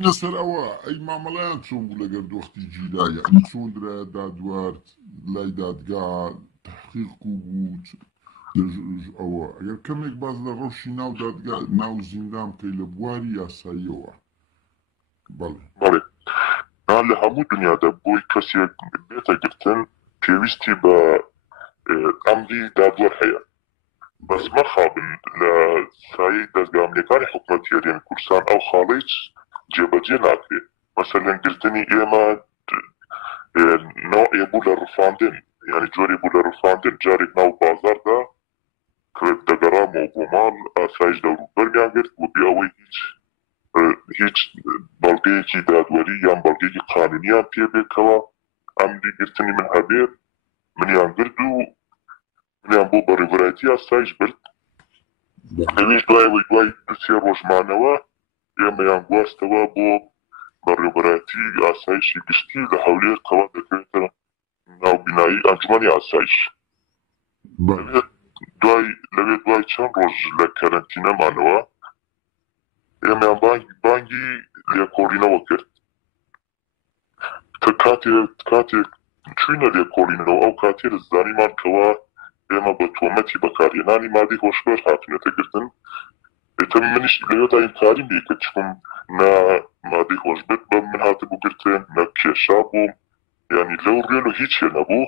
بين سر أوا أي معاملات شون ولا قرد وقت جيلا يعني شون درا دادوارت لا دادقا تحقيق كوبوت أوا أجر كمك بعض الروشي ناو دادقا ناو زندام كي لبواري يا سايوا بله بله نال همو دنيا دا بوي كسي بيتا قرتن بيوستي با أمدي دادوار حيا بس ما خابن لا ساي دادقا أمريكاني حكومتي يعني كورسان أو خاليج جيبجي ناكري مثلا قلتني إيما نوع يبولا رفاندن يعني جوري بولا رفاندن جاري ناو بازار دا كرد دقرا موبومان آسايش دورو برميان قرد وبيأوي هيج بلغيكي دادوري يان بلغيكي قانونيان تيبه كوا أمدي قرتني من هبير من يان قردو من يان بو بريفرايتي آسايش برد نويش دواي دسي روشمانوا يما يان قواستوا بو بريفرايتي آسايشي قشتي لحوليه كوا دكريتا ناو بناي أنجماني آسايش بله دواي چند روز لكارنتينا مانوا يما يان بانجي ليكورينا وكرت تكاتي چوينة ليكورينا أو كاتي الزاني مان كوا يما بتومتي بكاريناني مادي خوشبر هاتنا تقرتن يتم منش ليوتا إنكاري ميكا تشكم نا مادي خوشبر بمن هاتي بقرتن نا كيشابو يعني لو ريلو هيتش نبو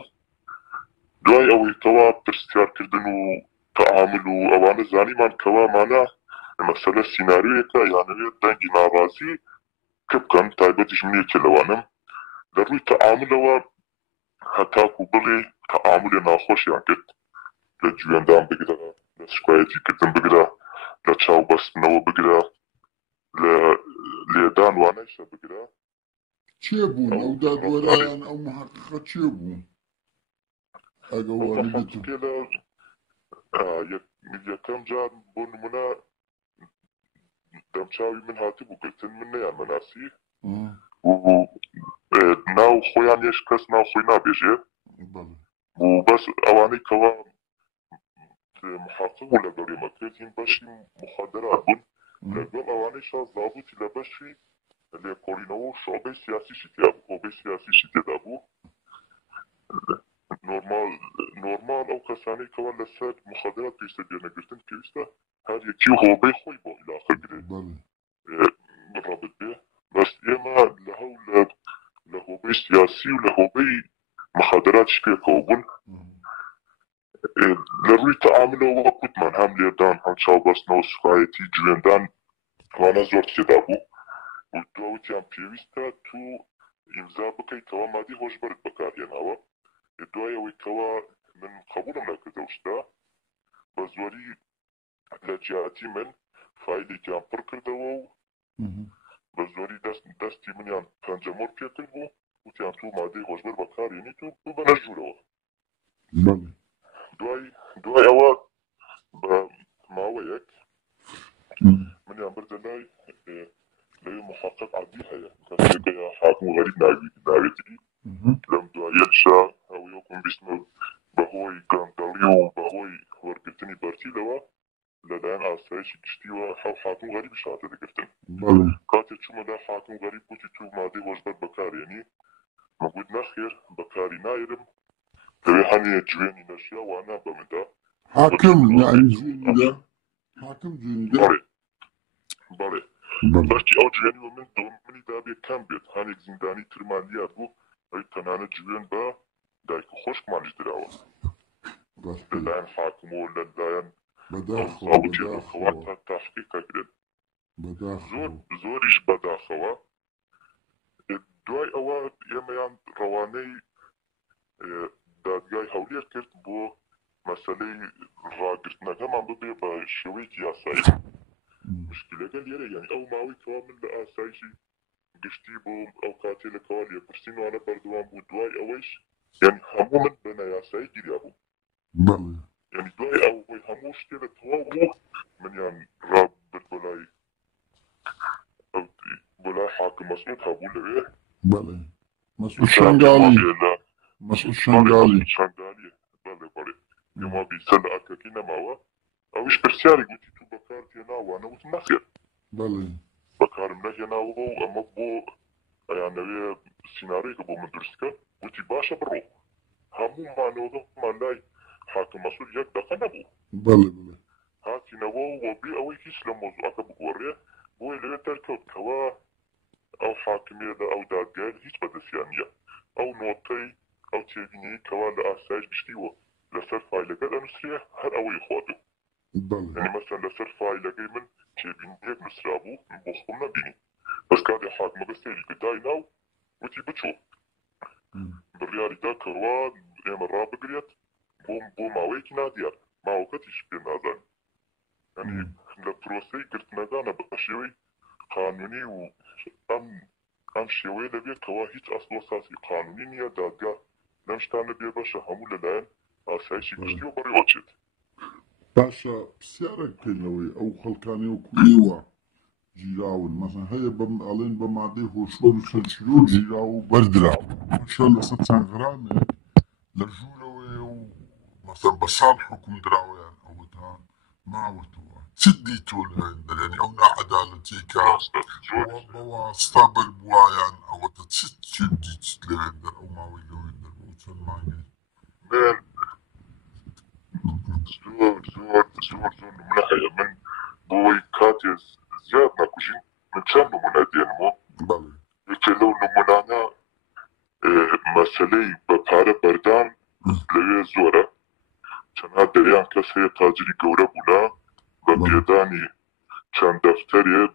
دواي أوي كوا برستيار كردنو تعاملو أوانا زاني مان كوا مانا مثلا سيناريو يكا يعني دنجي نارازي كبكن تايبتش مني كلوانم لروي تعاملوا هتاكو بلي تعامل ناخوش يعني كت لجوان دام بقدا لسكوايتي كتن بقدا لتشاو بس نو بقدا ليدان وانيسا بقدا تشيبون أو دادوران أو محققة تشيبون أقواني بتو كلا يكم جار بون منا دمشاوي من هاتي بقلتن منا يا مناسي و ناو خويان يشكس ناو خوينا بيجي بله وبس أواني كوا محقق ولا قريمة كريتين باشي مخدرات بون لقل أواني شاز ضابطي لباشي اللي قولينو شعبي سياسي شتيابو قوبي سياسي شتيابو نورمال أو كساني كوا لسات مخدرات بيستدينا قلتن كيستا هذه كيو هو بيخوي بو إلى آخر قريب بله مرابط بيه بس إما لهو بي سياسي ولهو بي مخدرات شكي كوبون لروي تعاملوا وقت من هم ليدان هم شابس نو سخايتي جويندان وانا زورت كدابو ودوتي هم بيويستا تو إمزا بكي كوا مادي هوش برد بكاريان هوا الدوايا ويكوا من قبولهم لكدوشتا بزوري لجاتي من فايلي كان بركر دوو بزوري دستي من يان پنجمور بيكل بو وتيان تو مادي هوش برد بكارياني تو بنجوروا بله دواي أوا بماويك من يان برد لاي محقق عديها يا كان يا حاكم غريب ناويتي لم دواي ينشا أو يكون باسمه بهوي كان داليو بهوي ورقتني بارتي لوا لدان آسايش كشتيوا حاكم غريب شاطر ذكرتن بله كاتل شو مدا حاكم غريب كنت تو مادي وجبت بكار يعني موجود نخير بكاري نايرم تبي حني جويني نشيا وانا بمدا حاكم يعني زين حاكم زين بله بله باشي أو جويني ومن دون مني دابي كان بيت هانيك زنداني ترماليا بو أي تنانا جوين با دايك خوش مانش دراوا لدان حاكم ولا لدان بداخل تحقيق كده زوريش بداخوا دواي أوا يميان رواني دادگای هولیر کرد بو مسئله راگرتنەکەمان ببێ بە شێوەیەکی یاسایی مشكلة قال يعني أو ماوي كوامل لآسايشي قشتي بوم أو كاتي لكوالي برسين وانا بردوان بو دواي أويش يعني همو من بنا يا سايجي يابو بله يعني دواي أو هموش كده تواو من يعني راب بالبلاي أو بلاي حاكم مسؤول هابو لغيه بله مسؤول شنغالي مسؤول شنغالي شنغالي بله يما بيسل أكاكينا ماوا أوش برسياري قلتي تو بكارتي ناوا أنا وتنخير بله بكار منه ناوا أما بو يعني سيناريو بو مدرسكا قلتي باشا برو همو ما نوضو ما لاي حاكم مسؤول يك دقنا بو بله هاكي نوو وبي أوي كيش لموزو أكا بقوريه بو اللي تركب كوا أو حاكمية أو دادقال هيش بدسيانية أو نوطي أو تيبيني كوا لأساج بشتيوه لسر فايلة قد أنسريه هر أوي خواتو بله يعني مثلا لسر فايلة قي من تيبيني هيك نسرابو بوخم نبيني بس كادي حاكمة قسيج قداي ناو وتي بتشو بالريالي دا كروان ايام الرابع قريت بو ماويك ناديار ماوكتش بين نازان يعني لبروسي قلت نغانا بقشيوي قانوني و ام شوي لبي كوا هيج اصل اساسي قانوني نيا دادقا نمشتان لبي باشا همو للان اسايشي قشتيو بري وجد باشا بسيارك كينوي أو خلقاني وكويوة جيراون مثلا هيا ألين بمعدي هو شلون سلسلو جيراو بردراو شلون لسه تنغرامي لجولوي مثلا بصال حكم دراويان أو تان ما وتوا سدي تولين يعني أو عدالتي كا وستابل بوايان أو تتست شدي تلين او ما ويلوين در وصل ماني من زور من حيا من بوي كاتيز زياد ناكوشين من شانو من ادين مو بله يكلو نمونانا مسألة بپاره بردان لوی زوره چنها دریان کس هی تاجری گوره بولا و بیدانی چند دفتریه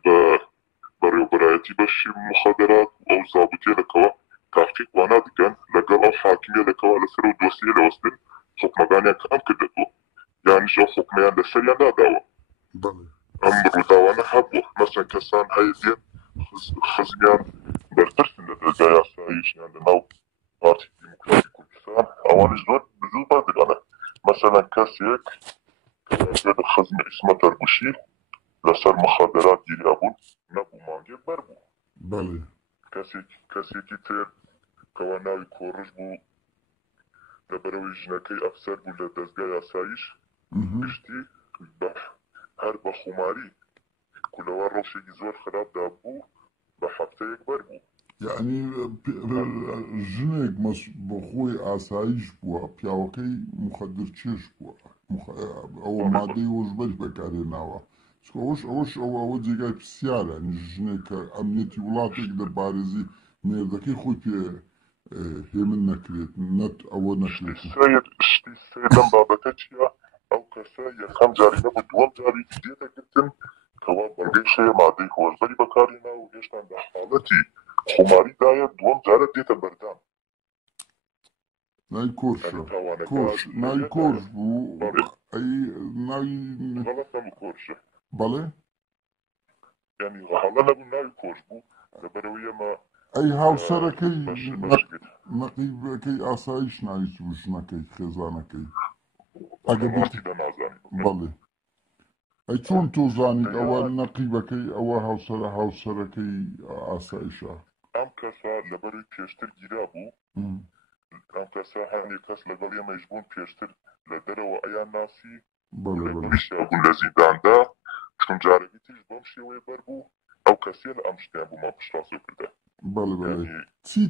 بریوبرایتی بشی مخدرات او ضابطی لکوا تحقیق وانا دکن لگل او حاکمیه لکوا لسر و دوسیه لوستن حکمگانی کم کدتو يعني شو حكميان لسريان لا دعوة بله أمر دعوانا حبوه مثلا كسان هاي دين خزميان برترسن لدى سايش يعني ناو بارتي ديمقراطي كردستان أواني زود بزود بادق أنا مثلا كاسيك كده خزم اسمه تربوشي لسر مخدرات ديري أبون نبو مانجي بربو بله كاسيكي تير كواناوي كورج بو لبروي جنكي أفسر بو لدزقايا سايش گشتی هر بخماری كلوار روشي زور خراب دابو بحفته يكبر بو يعني جنك مش بخوي آسايش بوا بياوكي مخدر تشيش بوا أو مادي وجبش بكاري ناوا اوش او جيجاي بسيارة يعني جنك أمنيتي ولاتك دبارزي ميردكي خوي بي هي من نكريت نت أو نكريت اشتي السيدان بابتتشيا أو كسايا خم جاري نبو دوام جاري جديدة جدا كوان بلغيشي مادي هو البري بكارينا وإيشتان بحالتي خماري دايا دوام جارة ديتا بردان ناي كورشا كورش ناي كورش بو أي ناي غلط نبو كورشا بله يعني غهلا نبو ناي كورش بو لبروية ما أي هاوسرة كي نقيب كي آسايش ناي سوشنا كي خزانة كي أجابتي بنازاني بله أي چون تو زانيت أو نقيبة كي أو هاوسرة كي آسايشا أم كسا لبروي بيشتر جرابو أم كسا هاني كس لقل يما يجبون بيشتر لدر وأيا ناسي بله أبو لزيدان دا شون جاربي تيج بمشي ويبربو أو كسي لأمشتين بو ما بشتاسو كده بله تي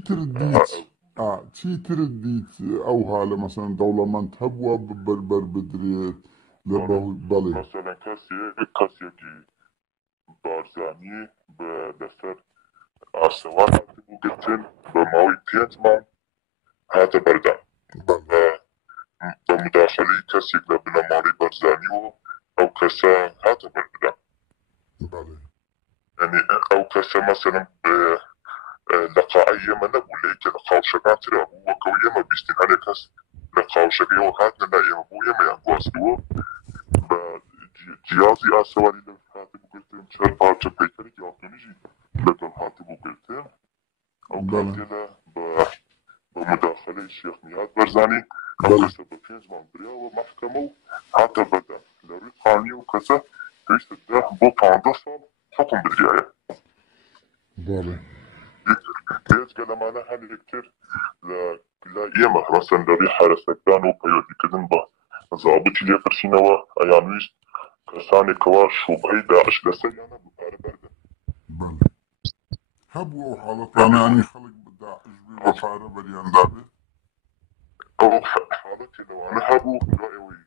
ترديت أو هالة مثلا دولة من تهبوا ببربر بدريت بله مثلا كسي كي بارزاني بلسر آسوان هاتبو قتل بماوي بيتمان هذا بردان بمداخلة كسي لبنا مالي برزانيو أو كسا هذا بردان بله يعني أو كسا مثلا لقاء يما نقول ليك لقاء شقان ترى هو كو يما بيستين على كس لقاء شقي وهاتنا لا يما هو يما ينقواس دو بجيازي آسوالي لو هاتبو قتل سەر پارچە پەیکەرێکی ئاڵتونیژی لەگەڵ هاتبوو گرتن ئەو بەڵێ کاتێنە بە مداخلەی شێخ نیاز بەرزانی ئەو بەڵێ کەسە بە 5 مانگ برایەوە مەحکەمە و هاتە بەردەم لە ڕووی قانونی ئەو کەسە پێویستە 10 بۆ 15 ساڵ حکم بدرایە بەڵێ بێجگە لەمانە هەندێکتر لە ئێمە مەسەن لەڕووی حارەسەکان و پەیوەندیکردن بە زابطی لێپرسینەوە ئەیان ویست کەسانێکەوە شوبهەی داعش لەسەریانە بپارە بەردەم بەڵێ هەبوو ئەو حاڵەتانانی خەڵک داعش بێ بە پارە بەریاندا بێت ئەو حاڵەتی لەوانە هەبوو دوایەوەی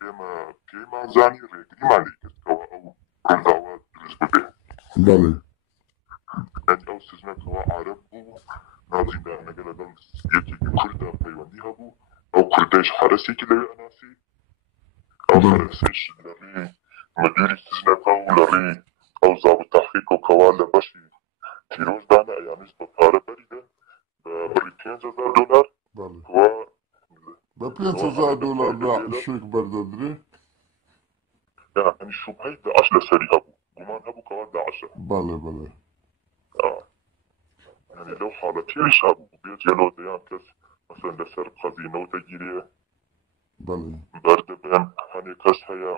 ئێمە پێمانزانی ڕێگریمان لێ کردەوە ئەو ڕێنداوە دروست ببێ بەڵێ ئەو سزنەکەوە عارەب بوو نازیندانەگە لەگەڵ یەکێکی کووردا پەیوەندی هەبوو ئەو کوردەیش حرەسێکی لەوێ ئەناسی ئەو حرەسیش لەڕێی مدیری سزنەکە و لەڕێی ئەو زابط تەحقیقەکەوە لە بەشی تیرۆزدانە ئەیانویست بە پارە بەریدەن بە بڕی $5,000 بەڵێ و بە $5,000 داعشێک بەردەدرێ یعنی شوبهەی داعش لەسەری هەبوو گومان هەبوو کەوا داعشە بەڵێ بەڵێ يعني لو حالتين شاب بيت يلو ديان كس مثلا لسر قضينة وتجيري بەڵێ برد بين هني كس هيا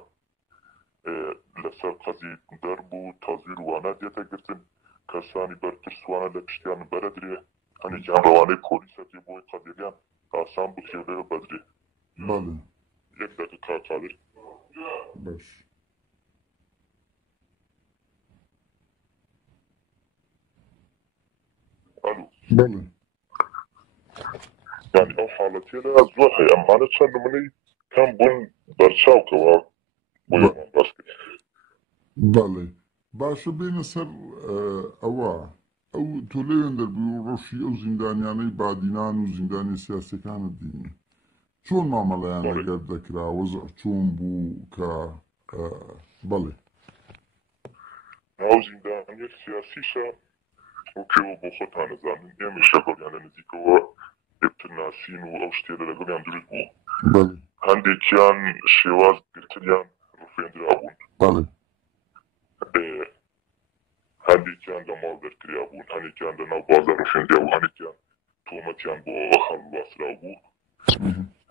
لسر قضي دربو تازير وانا ديتا قرتن كساني برتر سوانا لبشتيان بردري هني كان رواني بوليسة يبوي قضيريان آسان بخيولي بدري بەڵێ يك دقيقة قادر باش ألو بەڵێ يعني أو حالتين زور هيا أمانة شان مني كان بون برشاو كوا بوي باسكت بەڵێ باشە بێنە سەر ئەوە ئەو تۆ لەوێن دەربی و ڕۆژی ئەو زیندانیانەی بادینان و زیندانی سیاسەکانت دینی چۆن مامەڵەیان لەگەر دەکرا وەزع چۆن بوو کە بەڵێ ناو زیندانی سیاسیشە وكيو بوخوتان زانين ئێمە شەکۆیان لە نزیکەوە یەکتر ناسین و ئەو شتێ لەگەڵیان دروست بوو بەڵێ هەندێکیان شێواز گرتریان ڕفێنرا بوون بەڵێ هەندێکیان لە ماڵ دەرکریا بوون هەندێکیان لە ناو بازار ڕفێنریا بوو هەندێکیان تۆمەتیان بۆ هەڵواسرا بوو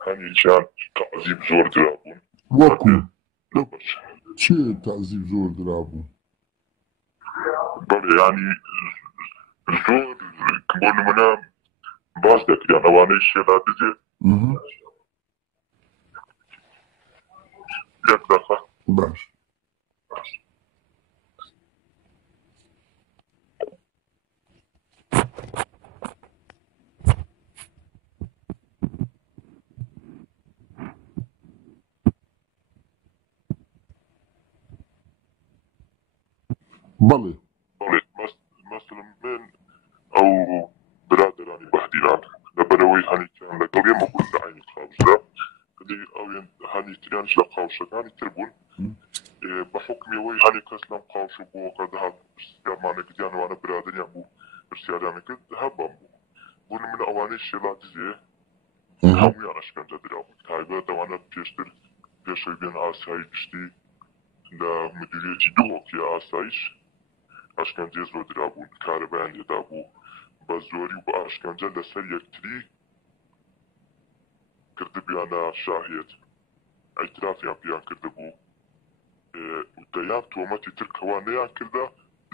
هەندێکیان تەعزیب زۆر درا بوون وەکو چێ تەعزیب زۆر درا بوو بەڵێ ینی زۆر بۆ نمونە باس دەکریان ئەوانەی شێلا دزێ یەک دەقە باش بەڵێ بەڵێ مەسلم من ئەو برادرانی بەحدیران لەبەرەوەی هەنیتیان لەگەڵ ئێمە بوون لە عینی قاوشدا کدی ئەوێن هەنیتریانش لە قاوشەکانی تر بوون بە حکمیەوەی هەنی کەس لەم قاوش و بۆکە دەهات پرسیارمانەکردیانوانە برادریان بوو پرسیاریانە کرد هەبام بوو بوون من ئەوانەی شێلا دزێ هەموویان ئەشکەنجە درابوون تایبەت ئەوانە پێشتر پێشەوی بێن ئاسایی گشتی لە مدیریەتی دووەکی ئاسایش ئەشکەنجێ زۆر درابوون کارەبایان لێدا بوو بە زۆری و بە ئاشکەنجە لەسەر یەکتری کردبیانە شاهێت ئەیترافیان پێیان کرده بوو دەیان تۆمەتی ترکەوە نەیان کردە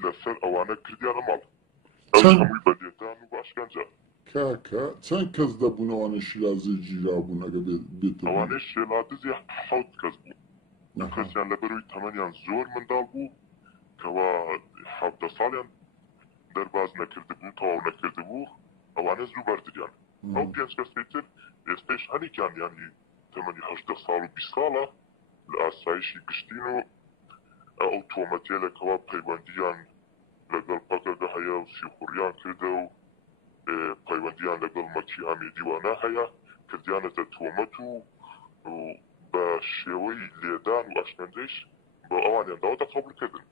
لەسەر ئەوانە کردیانە ماڵ ئەو هەمووی بەدێدان و بە ئاشکەنجە کاکە چەند کەس دەبوون ئەوانە شیرازی گیرا بوون ئەگە بێتەوە ئەوانەی شێلا دزی 7 کەس بوو کەسیان لەبەرەوەی تەمەنیان زۆر منداڵ بوو کەوا 17 ساڵیان دەرباز نەکردبوو تەواو نەکردبوو ئەوانە زوو بەردریان ئەو 5 کەسی تر ئێستاش هەنێکیان یانی تەمەنی 18 ساڵ و 20 ساڵە لە ئاسایشی گشتین و ئەو تۆمەتێلەکەوە پەیوەندیان لەگەڵ پەکەگە هەیە و سیخوڕیان کردە و پەیوەندیان لەگەڵ مەکی ئامێدیوانە هەیە کردیانەتە تۆمەت و بە شێوەی لێدان و ئەشکەنجەیش بۆ ئەوانیان داوەتە قبولکردن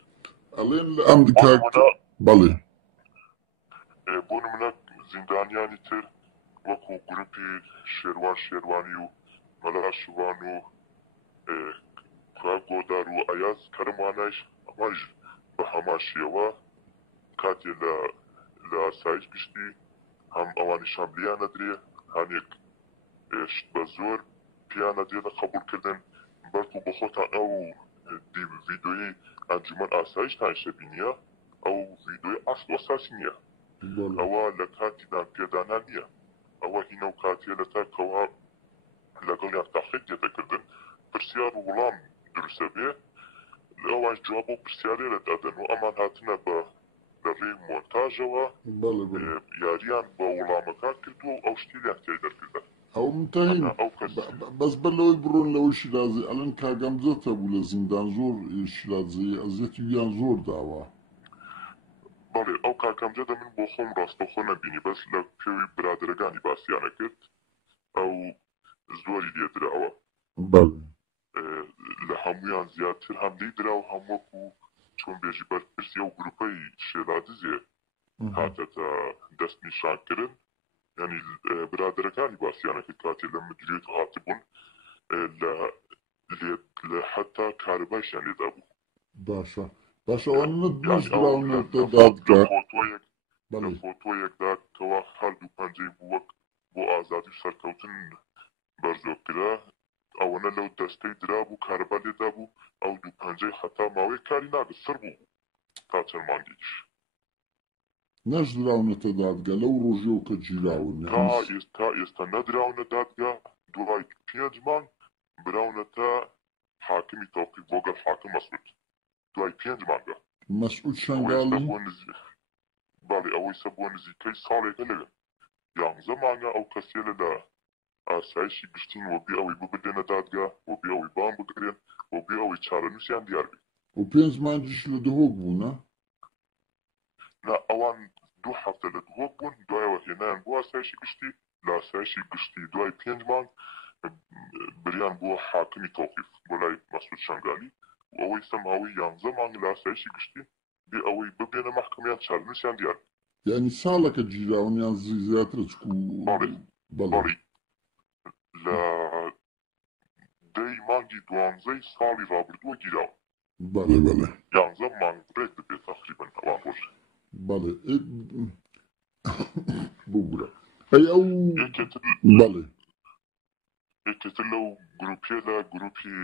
ئەڵێن لە ئەم بەڵێ بۆ نمونە زیندانیانی تر وەکو گروپی شێروانی و مەلا شوان و گۆدار و ئەیاز کەرموانایش ئەماش بە هەمان شێوە کاتێ لە ئاسایش گشتی هەم ئەوانیشان لیان نەدرێ هەمێک بە زۆر پیان نەدرێتە قبولکردن بەڵکو بە خۆتان ئەو ڤیدۆیی ئەنجومەن ئاسایشتان شەبینیە ئەو ڤیدۆی ئەسڵ ئەساسی نییە ئەوە لە کاتی دانپێدانان نییە ئەوە هینە و کاتێ لە تاکەوە لەگەڵیان تاقیق دێتەکردن پرسیار و وەڵام دروستە بێ ئەوانش جواب بۆ پرسیارێ لە دادەن و ئەمان هاتنە بە لە ڕێی مۆنتاژەوە یاریان بە وەڵامەکان کردو و ئەو شتی لیان تێی دەرکردە ئەو متەهین بەس بەر لەوەی بڕۆن لەوەی شیرازی ئەلەن کاگەمزەتە بوو لە زیندان زۆر شیرازی ئەزیەتی ویان زۆر داوە بەڵێ ئەو کاکەمجەدە من بۆ خۆم ڕاستەخۆ نەبینی بەس لە پێوی برادرەکانی باسییانە کرد ئەو زۆری لێدراوە لە هەمویان زیاتر هەم لێدرا و هەموەکو چۆن بێژی بەرپرسی ئەو گروپەی شێلادزێ هاتەتە دەست نیشانکردن ینی برادرەکانی باسییانەکە کاتێ لە مدیریت هاتبوون لە حتا کارەبایشیان لێدا بوو باشە باشەوە نەدراونەتە دادگا لە فۆتۆیەکدا کەوا هەردوو پەنجەی بووەک بۆ ئازادی سەرکەوتن بەرزۆکرا ئەوەنە لەو دەستەی درا بوو کارەبا لێدا بوو ئەو دوو پەنجەی حتا ماوەی کاری ناگە سەر بوو تا چەند مانگێکیش نەژراونەتە دادگا لەو ڕۆژێ و کە گیراون تا ئێستا نەدراونە دادگا دوای 5 مانگ براونەتە حاکمی تەوقیف بۆ گەر حاکم مەسعود دوای 5 مانگە مەسعود شەنگاڵی باڵێ ئەوەی سە بۆ نزیکەی ساڵێکە لەوێن 11 مانگە ئەو کەسێ لە ئاسایشی گشتین وە بێ ئەوەی ببدێنە دادگا وە بێ ئەوەی بان بگرێن وە بێ ئەوەی چارەنووسیان دیار بێت و 5 مانگیش لە دهۆک بوونە نا ئەوان 2 هەفتە لە دهۆک بوون دوایەوە هێنایان بۆ ئاسایشی گشتی لە ئاسایشی گشتی دوای 5 مانگ بریان بۆ حاکمی تەوقیف بۆ لای مەسعود شەنگالی و ئەوەی سەماوەی 11 مانگ لە ئاسایشی گشتی بێ ئەوەی ببێنە مەحکەمەیان چارەنووسیان دیار یعنی ساڵەکە گیراونیان زیاترە چکو بەڵێ لە 10 مانگی 12 ساڵی ڕابردووە گیراوە بەڵێ 11 مانگ ڕێک دەبێت تقریبا ئەوان ڕۆژ بەڵێ بگورە ئەی ئەو بەڵێ یەکێتر لەو گروپێ لە گروپی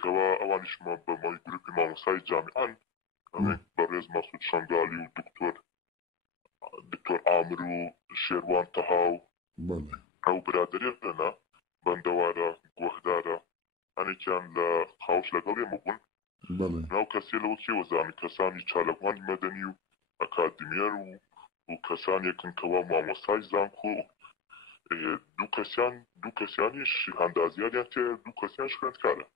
کەوا ئەوانیشمە بە مای گروپی مامۆسای جامیعان ئەمێک بەڕێز مەسعود شەنگالی و دکتۆر ئامر و شێروان تەهاو ئەو برادەرێت لەنا بەندەوارە گۆهدارە هەنێکیان لە قاوش لەگەڵ ئێمە بوون ناو کەسێ لەوە کێوە زانی کەسانی چالەکوانی مەدەنی و ئەکادیمێر و کەسانێکن کەوا مامۆسای زانکۆ دوو کەسیانیش هەندازیاریان تێ دوو کەسیانش خوێندکارە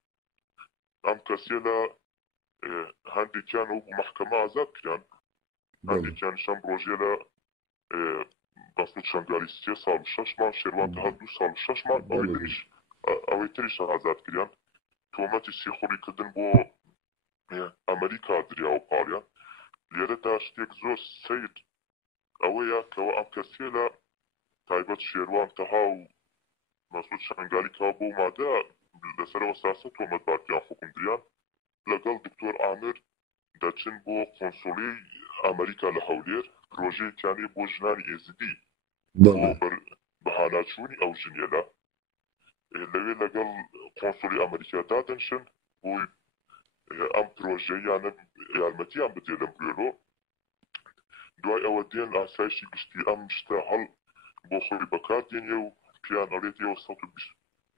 ئەم کەسێ لە هەندێکیان و مەحکەمە ئازاد کران هەندێکیانشان ڕۆژێ لە مەسعود شەنگالی 3 ساڵ 6 مانگ شێروان تەها 2 ساڵ 6 مانگ ئەوەی تریش ئازاد کریان تۆمەتی سێخۆڕیکردن بۆ ئەمریکا دریاوە پاڵیان لێرەدا شتێک زۆر سەیر ئەوەیە کەەوە ئەم کەسێ لە تایبەت شێروان تەها و مەسعود شەنگالی کەوا بۆ مادە لەسەرەوە ساسە تۆمەتبارکیان حکومدریان لەگەڵ دکتۆر ئامر دەچن بۆ قۆنسوڵی ئەمریکا لە هەولێر پرۆژەیەکیانێ بۆ ژنانی ئێزیدی بۆ بەهاناچوونی ئەو ژنێلە لەوێ لەگەڵ قۆنسوڵی ئەمریکا دادەنشن بۆی ئەم پرۆژەیانە یارمەتیان بدێ لەم بێرۆ دوای ئەوە دێن ئاسایشی گشتی ئەم شتە هەڵ بۆ خۆی بەکار دێنێ و پیان ئەڵێتەوە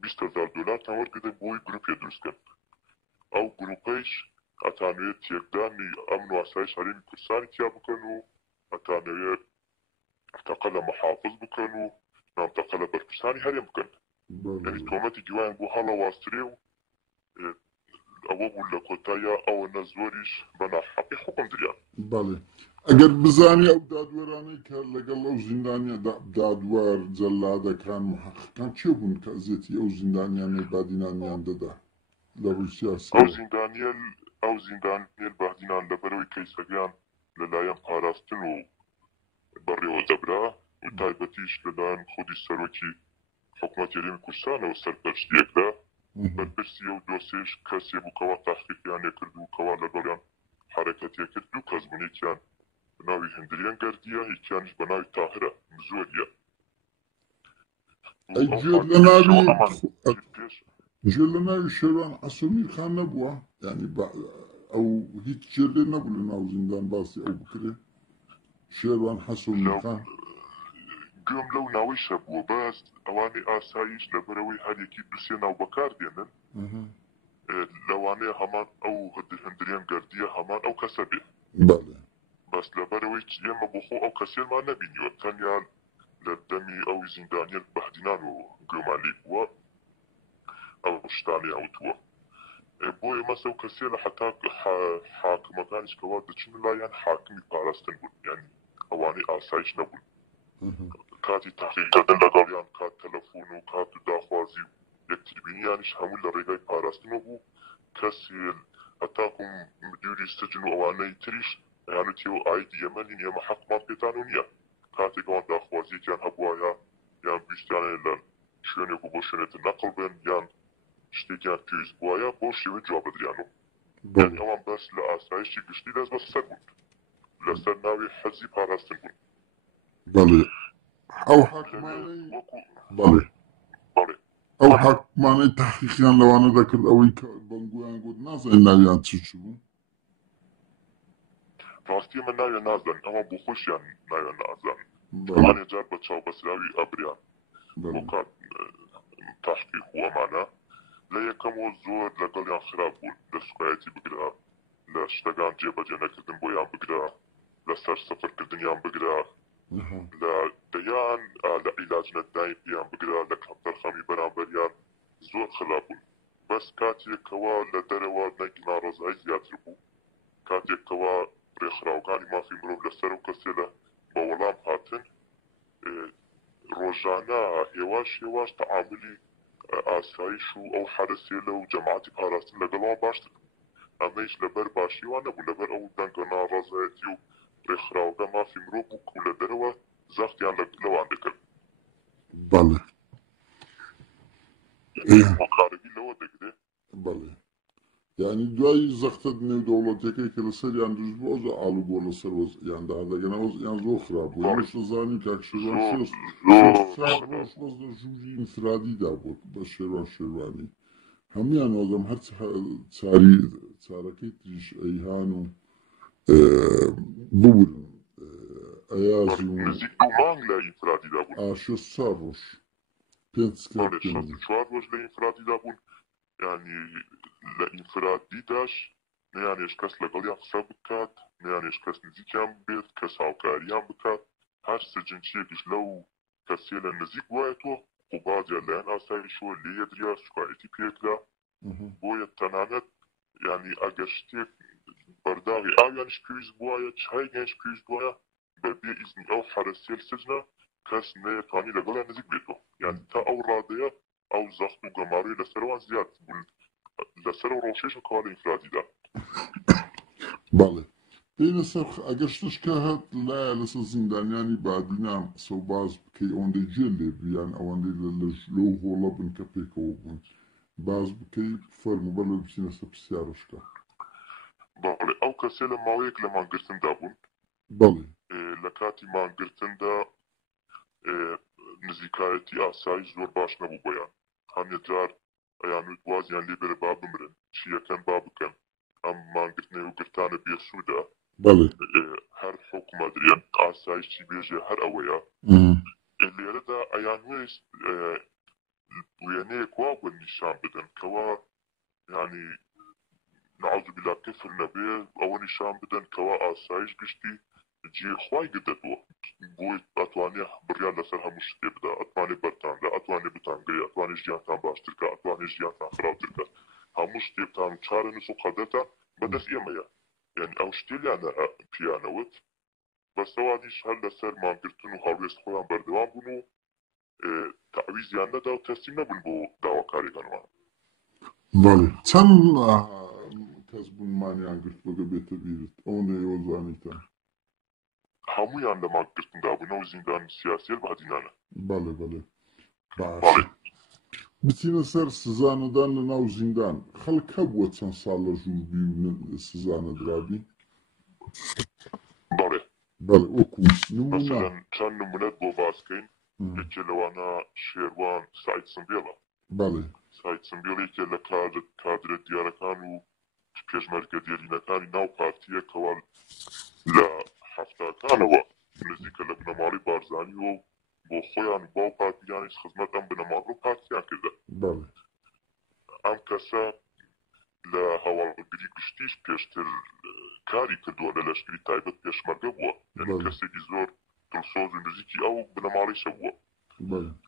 $120,000 وەرگدن بۆی گروپێ دروستکەن ئەو گروپەیش ئەتانوێت تێکدانی ئەمن و ئاسایش هەرێمی کوردستانی تیا بکەن و ئەتانەوێت تەقە لە مەحافظ بکەن و نامتەقە لە بەرپرسانی هەرێم بکەن یعنی تۆمەتی دیوایان بۆ هەڵە واسترێ و ئەوە بوو لە کۆتایە ئەوەنە زۆریش بە ناحەقی حکم دریان بەڵێ ئەگەر بزانێ ئەو دادوەرانەی کە لەگەڵ ئەو زیندانیا دادوار جەلادەکان محەققەکان چێ بوون کە ئەزیەتی ئەو زیندانیانەی بادینانیان دەدا لە ڕووسیا ئەو زیندانیل بادینان لەبەرەوەی کەیسەکان لەلایەن پاراستن و بەڕێوە دەبرا و تایبەتیش لەلایەن خودی سەرۆکی حکومەت هەرێمی کوردستانەوە سەرپەرشتیەکدا بەرپرسی ئەو دۆسێش کەسێ بوو کەوا تاحقیقیان لێ کرد و کەوا لەگەڵیان حركەتی کرد دوو کەس بوون یەکیان بەناوی هەندریان گەردیە یەکیانش بەناوی تاهرە زۆریە جێ لە ناوی شێروان عەسوومیر خان نەبووە یعنی ئەو هیچ جێ لێ نەبوو لە ناو زیندان باسی ئەو بکرێ شێروان عەسوومیر خان گوێم لەو ناوەیشە بووە بەس ئەوانەی ئاسایش لەبەرەوەی هەرێکی دووسێ ناو بەکار دێنن لەوانەیە هەمان ئەو هەندریان گەردیە هەمان ئەو کەسە بێ بەس لەبەرەوەی ئێمە بۆخۆ ئەو کەسێمان نەبینیوە تەنیان لە دەمی ئەو زیندانیە بەهدینان و گوێمان لێ بووە ئەو شتانەی ئەوتووە بۆیە مەسە ئەو کەسێ لە حتا حاکمەکانیش کەوا دەچن لایەن حاکمی پاراستن بوون یعنی ئەوانەی ئاسایش نەبوون کاتی تاقیکردن لەگەڵیان کات تەلەفۆن و کات و داخوازی و یەکتربینیانیش هەموو لە ڕێگای پاراستنەوە بوو کەسی هەتاکوم مدیری سجن و ئەوانەی تریش یانوتیەوە ئایدی ئێمەنین ئێمە حەقمان پێتان و نییە کاتێک ئەوان داخوازیەکیان هەبووە یان ویستیانە لە شوێنێک و بۆ شوێنێتر نەقڵ بێن یان شتێکیان پێویست بووایە بۆ شێوە جواب بدرێنەوە یعنی ئەوان بەس لە ئاسایشی گشتی دەست بەسەر بوون لەسەر ناوی حەزی پاراستن بوون بەڵێ ئەو حاکمانەی تاحقیقیان لەوانە دەکرد ئەوەی بەنگویان گوت نازانین ناویان چ بوو ڕاستی ئەمە ناویان نازانن ئەوە بۆ خۆشیان ناویان نازانن ئەمانێ جار بە چاوبەسراوی ئەبریان بۆ کات تاحقیق و ئەمانە لە یەکەمەوە زۆر لەگەڵیان خراپ بوون لە سوکایەتی بگرا لە شتەکان جێبەجێ نەکردن بۆیان بگرا لەسەر سەفەرکردنیان بگرا لە دەیان لە عیلاج نەدانی پێیان بگرا لە کەمتەرخەمی بەرامبەریان زۆر خراپ بوون بەس کاتێکەوە لە دەرەوە نەگی ناڕۆزایی زیاتر بوو کاتێکەوە ڕێکخراوەکانی مافی مرۆڤ لەسەر و کەسێ لە بە وەڵام هاتن ڕۆژانە هێواش تەعاملی ئاسایش و ئەو حرەسێلە و جەماعەتی پاراستن لەگەڵەوە باشتر ئەمەیش لەبەر باشیوان نەبوو لەبەر ئەو دەنگە ناڕازایەتی و ڕێکخراوەکە مافی مرۆڤ بوو و لە دەرەوە زەختیان لەوان دەکرد بەڵێ هۆکارەبی لەوە دەگرێت بەڵێ یعنی دوای زەختت نێو دەوڵەتەکەی کە لەسەریان دروست بووە زۆر ئاڵو بووە لەسەر وەزیاندا دەگەنەوە یان زۆر خراپ بوو هەموو شەزانی کاکشێوان ڕۆژ لە ژووری ئینفرادیدا بوو بە شێروانی هەمویان وەزەم هەر چارەکەی تریش ئەیهان و ببوورن ئەیازی و مانگ لە ئینفرادیدا بوون ئاشێ سا ڕۆژ پێنج چوار ڕۆژ لە ئینفرادیدا بوون یعنی لە ئینفرادیداش نەیانێش کەس لەگەڵیان قسە بکات نەیانێش کەس نزیکیان بێت کەس هاوکاریان بکات هەر سجنچیەکیش لەو کەسێ لە نزیک وایەتەوە قوبازیان لایەن ئاسایشەوە لێ یەدریا سوکایەتی پێکرا بۆیە تەنانەت یعنی ئەگەر شتێک بەرداغی ئاویانش پێویست بووایە چایگەنش پێویست بووایە بەبێ ئیزنی ئەو حرەسێل سجنە کەس نەیەتوانی لەگەڵیان نزیک بێتەوە یعنی تا ئەو ڕادەیە ئەو زەخت و گەماڕی لەسەرەوان زیاد بوون لەسەر و ڕۆژێشە کەوا لە ئینفرادیدا بەڵێ بینە سەر ئەگەر شتشکە هەت لایە لەسەر زیندانیانی بادینام سەوباز بکەی ئەوەندەی جێل لێ بیان ئەوەندەی لەو هۆڵە بن کە پێکەوە بوون باز بکەی فەرمو بەڵێ بچینە سەر پرسیارشکە بەڵێ ئەو کەسێ لە ماوەیەک لە مانگرتندا بوون بەڵێ لە کاتی مانگرتندا نزیکایەتی ئاسایی زۆر باش نەبوو بۆیان هەمیە جار ئەیانوت وازیان لێ بێرە با بمرن چیەکەن با بکەن ئەم مانگرتنەوە و گرتانە بێسوودا هەر حکومە درێن ئاسایشی بێژێ هەر ئەوەیە لێرەدا ئەیانوێست وێنەیەک وا بە نیشان بدەن کەوا ینی نەعوذ بالله کفر نەبێ ئەوە نیشان بدەن کەوا ئاسایش گشتی جێخوای گردەتەوە بۆی ئەتوانێ بڕیان لەسەر هەموو شتێ بدا ئەتوانێ بەرتاندا ئەتوانێ بتانگرێ ئەتوانێ ژیانتان باشترکە ئەتوانێ ژیانتان خراپترکە هەموو شتێکتان چارە نووس و قەدەتە بەدەست ئێمەیە یعنی ئەو شتێلیانە پیانەوت بەسەوادیش هەر لەسەر مانگرتن و هەڵوێست خۆیان بەردەوام بوون و تەعویزیان نەدا و تەسلیم نەبوون بۆ داواکاریەکانەوە بەڵێ چەند کەس بوونمانیان گرت بۆگە بێتە بیرت ئەوەندەی وەزانیتان هەموویان لە مانگرتندا بوونەوە زیندان سیاسی بەهدینانە بەڵێ باش بچینە سەر سزانەدان لە ناو زیندان خەڵک هەبووە چەند ساڵ لە ژووربی و سزانە درابی بەڵێ بەڵێ وەکو نمونە مەسەلەن چەند نمونەت بۆ باسکەین یەکێ لەوانە شێروان سعید سمبێڵە بەڵێ سعید سمبێڵ یەکێ لە کادرە دیارەکان و پێشمەرگە دیێرینەکانی ناو پارتیە کەوا لە هەفتاکانەوە نزیکە لە بنەماڵی بارزانیەوە بۆ خۆیان باو پارتیانیش خزمەت ئەم بنەماڵ و پارتیان کردە بەڵێ ئەم کەسە لە هەواڵگری گشتیش پێشتر کاری کردووە لە لەشکری تایبەت پێشمەرگە بووە یعنی کەسێکی زۆر دڵسۆز و نزیکی ئەو بنەماڵیشە بووە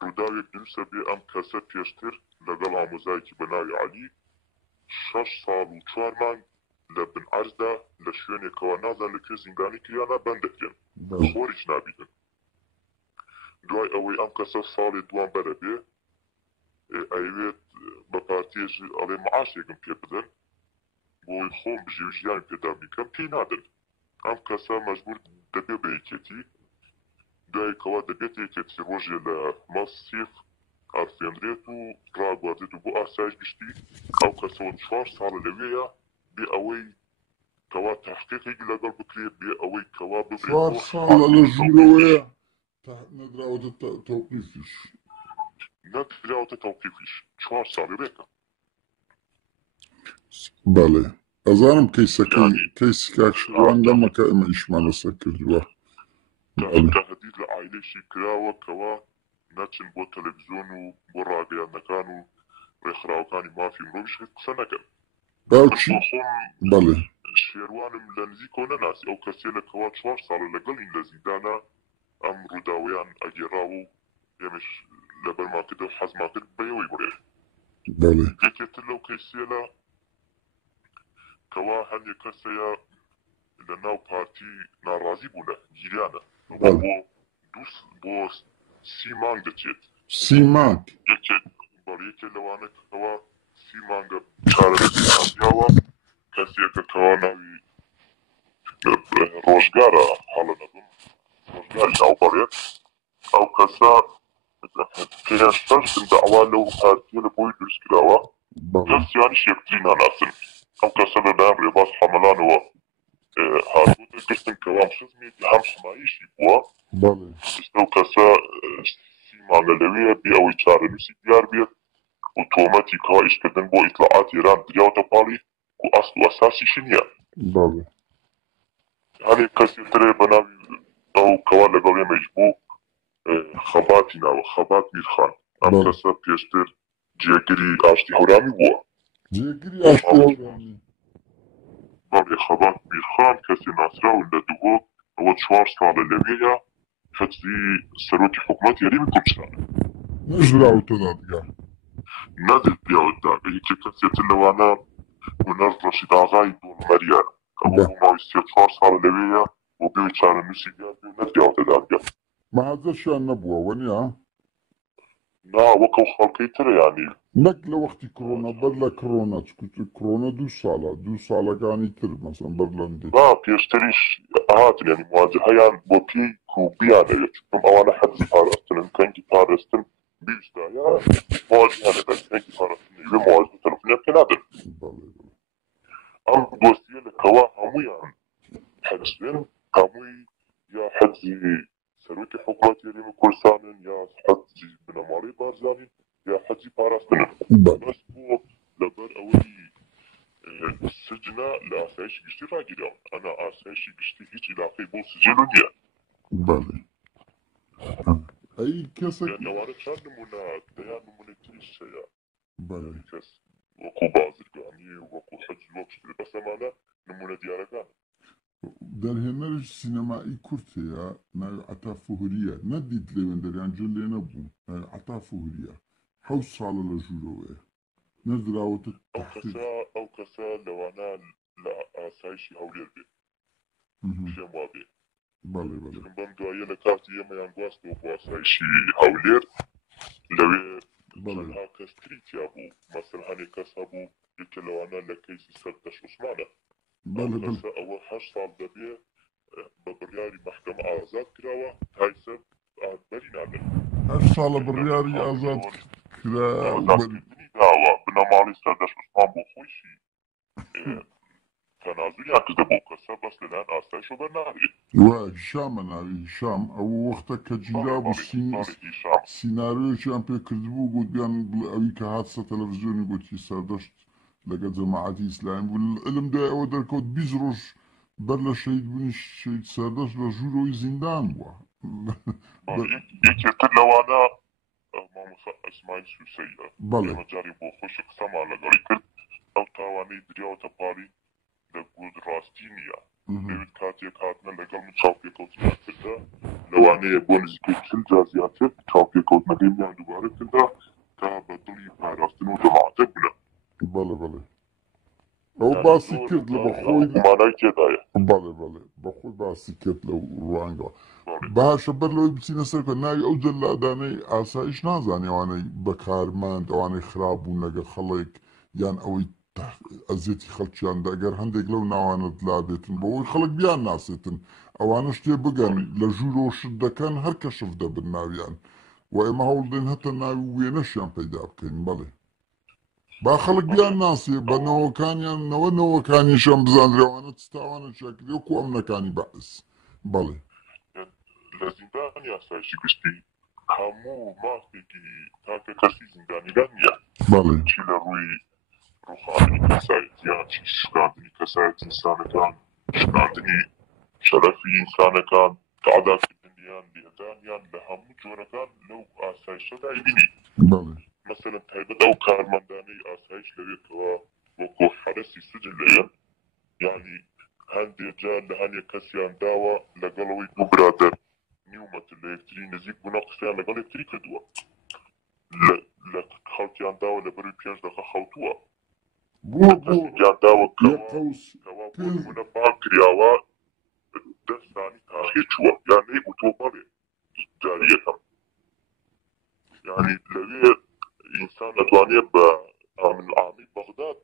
ڕووداوێک دروستە بێ ئەم کەسە پێشتر لەگەڵ ئامۆزایەکی بەناوی عەلی 6 ساڵ و 4 مانگ لە بن عەرزدا لە شوێنێکەوە نازان لەکوێ زیندانی کریانە بەندەکرێن خۆریش نابینن دوای ئەوەی ئەم کەسە ساڵی دوان بەرە بێ ئەوێت بە پارتیەش ئەڵێ معاشێکم پێ بدەن بۆی خۆم بژێژیان پێدا بیکەم پێی نادن ئەم کەسە مەجبور دەبێ بە یەکێتی دوایکەوە دەبێت یەکێتی ڕۆژێ لە مەسیف ئارفێنرێت و ڕاگوازێت و بۆ ئاسایش گشتی ئەو کەسەوە 4 ساڵە لەوێیە بێ ئەوەی کەوا تحقیقێکی لەگەڵ بکرێت بێ ئەوەی کەوا ببرێت 4 ساڵە لە ژوورەوەیە نەدراوەتە تەوقیفیش نەدراوەتە تەوقیفیش 4 ساڵی ڕێکە بەڵێ ئەزانم کەیسی کاکشوان لەمەکە ئەمە ئیشمان لەسەر کردووە کە هەدید لە ئایلێشی کراوە کەوا نەچن بۆ تەلەڤیزۆن و بۆ ڕاگەیاندەکان و ڕێکخراوەکانی مافی مرۆڤیش قسە نەکەن باوکی بەڵێ شێروانم لە نزیکۆ نەناسی ئەو کەسێ لە کەوا 4 ساڵە لەگەڵین لە زیندانە ئەم ڕووداوەیان ئەگێڕاوە و ئێمەش لە بەرماکرد و حەزمان کرد بەیەوەی بڕێ بەڵێ یەکێتر لەو کەسێلە کەوا هەندێک کەسەیە لە ناو پارتی ناڕازی بوونە گیریانە بۆ 30 مانگ دەچێت 30 مانگ یەکێ لەوانە کەوا 30 مانگە چارەیاوە کەسێکە کەوا ناوی ڕۆژگارە هەڵە نەبم ڕۆژگاری ناو بەڕێت ئەو کەسە پێشتر داوا لەو پارتیە لە بۆی دروست کراوە کەسیانیش یەکتری ناناسن ئەو کەسە لەلایەن ڕێباز حەمەلانەوە هاتووتە گرتن کەوام خزمێتی هەم حمایشی بووە ئەو کەسە 30 مانگە لەوەیە بێ ئەوەی چارەنووسی دیار بێت و تۆمەتی کەوا ئیشکردن بۆ ئیطلاعات ئێران دراوەتە پاڵی و ئەسڵ و ئەساسیش نییە هەرێک کەسێترێ بەناوی ئەو کەوا لەگەڵ ئێمەش بوو خەباتی ناوە خەبات میرخان ئەم کەسە پێشتر جێگیری ئاشتی هەورامی بووە بەڵێ خەبات میرخان کەسی ناسراون لە دووە ئەوە 4 ساڵە لەوێیە حجزی سەرۆکی حکوومەت یاریمی کوردستانە نەژراوتە دادگا نەدەبیاوە داگە هیچ کەسێتر لەوانە هونەر ڕەشید ئاغای دۆڵمەریە ئەوە بۆ ماوەی 3-4 ساڵ لەوێیە بۆ بێ چارەنووسی دیار بێ نەدراوەتە دادگا مەحەزەشیان نەبووە وەنیا نا وەکەو خەڵکەی ترە یانی نەک لە وەختی کڕۆنە بەر لە کڕۆنە کڕۆنە 2 ساڵە 2 ساڵەکانی تر مەسەن بەر لەندێ پێشتریش هاتن یعنی مواجهەیان بۆ پێی کوبیانەوێت چون ئەوانە حەزی پاراستنن کەنگی پاراستن بیستایە مواجهەیانەکەن کەنگی پاراستن لێ مواجهە تەلەفۆنیان پێ نادەن ئەم دۆستیە لەکەوا هەموویان حەجزن هەمووی یا حەجزی سەرۆکی حکوومەت یاریمی کوردستانن یا حەجزی بنەماڵی بارزانین یا حەجزی پاراستنن بەس بۆ لەبەر ئەوەی سجنە لە ئاسایشی گشتی ڕاگیراون ئەنا ئاسایشی گشتی هیچ علاقەی بۆ سجێنو نییە ئەی کەسە لەوانە چەند نمونە دەیان نمونەی هەیە کەس وەکو بازرگانی وەکو حەجز وەک شتێ بەس ئەمانە نمونە دیارەکان دەرهێنەرش سینەمایی کورد هەیە ناوی عەتا فوهریە نەدیت لەوێندەریان جێ لێ نەبوو عەتا فوهریە 7 ساڵە لە ژوورەوەیە نەدراوەتە ئەو کەسە لەوانە لە ئاسایشی هەولێر بێت پێم وا بێ بەم دوایە لە کاتی ئێمەیان گواستەوە بۆ ئاسایشی هەولێر لەوێ ها کەستری تیا بوو مەسەل هەنێک کەس هەبوو یەکێ لەوانە لە کەیسی سەردەش عوسمانە ئەوە 8 ساڵ دەبێ بە بڕیاری مەحکەمە ئازاد کراوە تایسەر بەری نادەن 8 ساڵە بڕیاری ئازاد داوە بنەماڵی سەردەش عوسمان بۆ خۆشی تەنازولیان کردە بۆ کەسە بەس لەلایەن ئاسایشەوە بەرناهێت. هیشامە ناوی هیشام ئەو وەختە کە گیرا بوو سیناریۆیان پێکردبوو گوتیان ئەوی کە هاتسە تەلەڤیزیۆنی گوتی سەردەشت لەگە جەماعەتی ئیسلامی بوو علم دوای ئەوە دەرکەوت 20 ڕۆژ بەر لە شەید بوونی شەید سەردەشت لە ژوورەوەی زیندان بووە. یەکێتر لەوانە مامۆستا ئەسماعیل سوسەیە بەڵێ جاری بۆ خۆشی قسەمان لەگەڵی کرد ئەو تاوانەی دریاوەتە پاڵی دەگوت ڕاستی نییە دەوێت کاتێک هاتنە لەگەڵ من چاوپێکەوتنیان کردە لەوانەیە بۆ نزیکەی 40 جار زیاتر چاوپێکەوتنەکەیان دووبارە کردە تا بە دڵی پاراستن و جەماعەتە بنە. بەڵێ ئەو باسی کرد لە بەخۆی مانای تێدایە. بەڵێ بەخۆی باسی کرد لەو ڕوانگەوە. باشە بەر لەوەی بچینە سەر کە ناوی ئەو جەلادانەی ئاسایش نازانێ ئەوانەی بەکارماند ئەوانەی خراپ بوون لەگە خەڵێک یان ئەوەی ئەزیەتی خەڵکیاندا ئەگەر هەندێک لەو ناوانت لابێتن بەوەی خەڵک بیان ناسێتن ئەوانە شتێ بگەن لە ژوورۆ شت دەکەن هەر کەشف دەبن ناویان و ئێمە هەوڵدەین هەتە ناوی وێنەشیان پەیدا بکەین. بەڵێ با خەڵک بیان ناسێ بە نەوەکانیان نەوەکانیشان بزانراوانە تاوانە چاکردی وەکو ئەمنەکانی بەعس. بەڵێ لە زیندانی ئاسایشی گشتی هەموو مافێکی تاکە کەسی زیندانیدان نییە. بەڵێ چی لە ڕووی ڕوخاندنی کەسایەتیان چی شکاندنی کەسایەتی ئینسانەکان شکاندنی شەرەفی ئینسانەکان تعداکردنیان لێدانیان لە هەموو جۆرەکان لەو ئاسایشەدا بینی. بەڵێ مثلا تایبەت ئەو کارمەندانەی ئاسایش لەوێتەوە وەکو حرەسی سجن لێیان یعنی هەندێک جار لە هەندێک کەسیان داوە لەگەڵەوەی دوو برادەر نیومەتر لە یەکتری نزیک بوونە قسەیان لەگەڵ یەکتری کردووە لە خەڵکیان داوە لە بەروی پێش دەخە خەوتووە کەسیان داوە کەوا بۆ نمونە پاک کراوە دەستانی تاخیر چووە یان نەیگوتووە بەڵێ جاری یەکەم یعنی لەوێ ئینسان دەتوانێت بە ئامن عامی بەغداد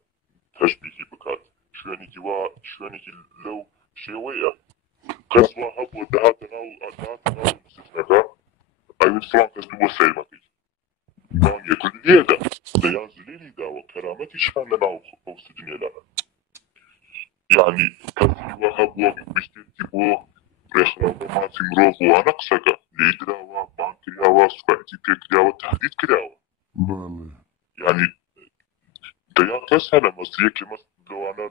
تەشبیهی بکات شوێنێکی وا شوێنێکی لەو شێوەیە کەس وا هەبووە دەهاتە ناو سجنەکە ئەوێت فڵان کەس بووە سەیرمەکەی بانگێکرد لێدا دەیان زلێری داوە کەرامەتیشان لە ناو ئەو سجنێدانە یعنی کەسی وا هەبووە بیستێتی بۆ ڕێکخراوە ماچی مرۆڤ وانە قسەکە لێ دراوە بانگ کراوە سوپایەتی پێکراوە تهدید کراوە. یعنی دەیان کەس هەنە مەسیەکی لەوانە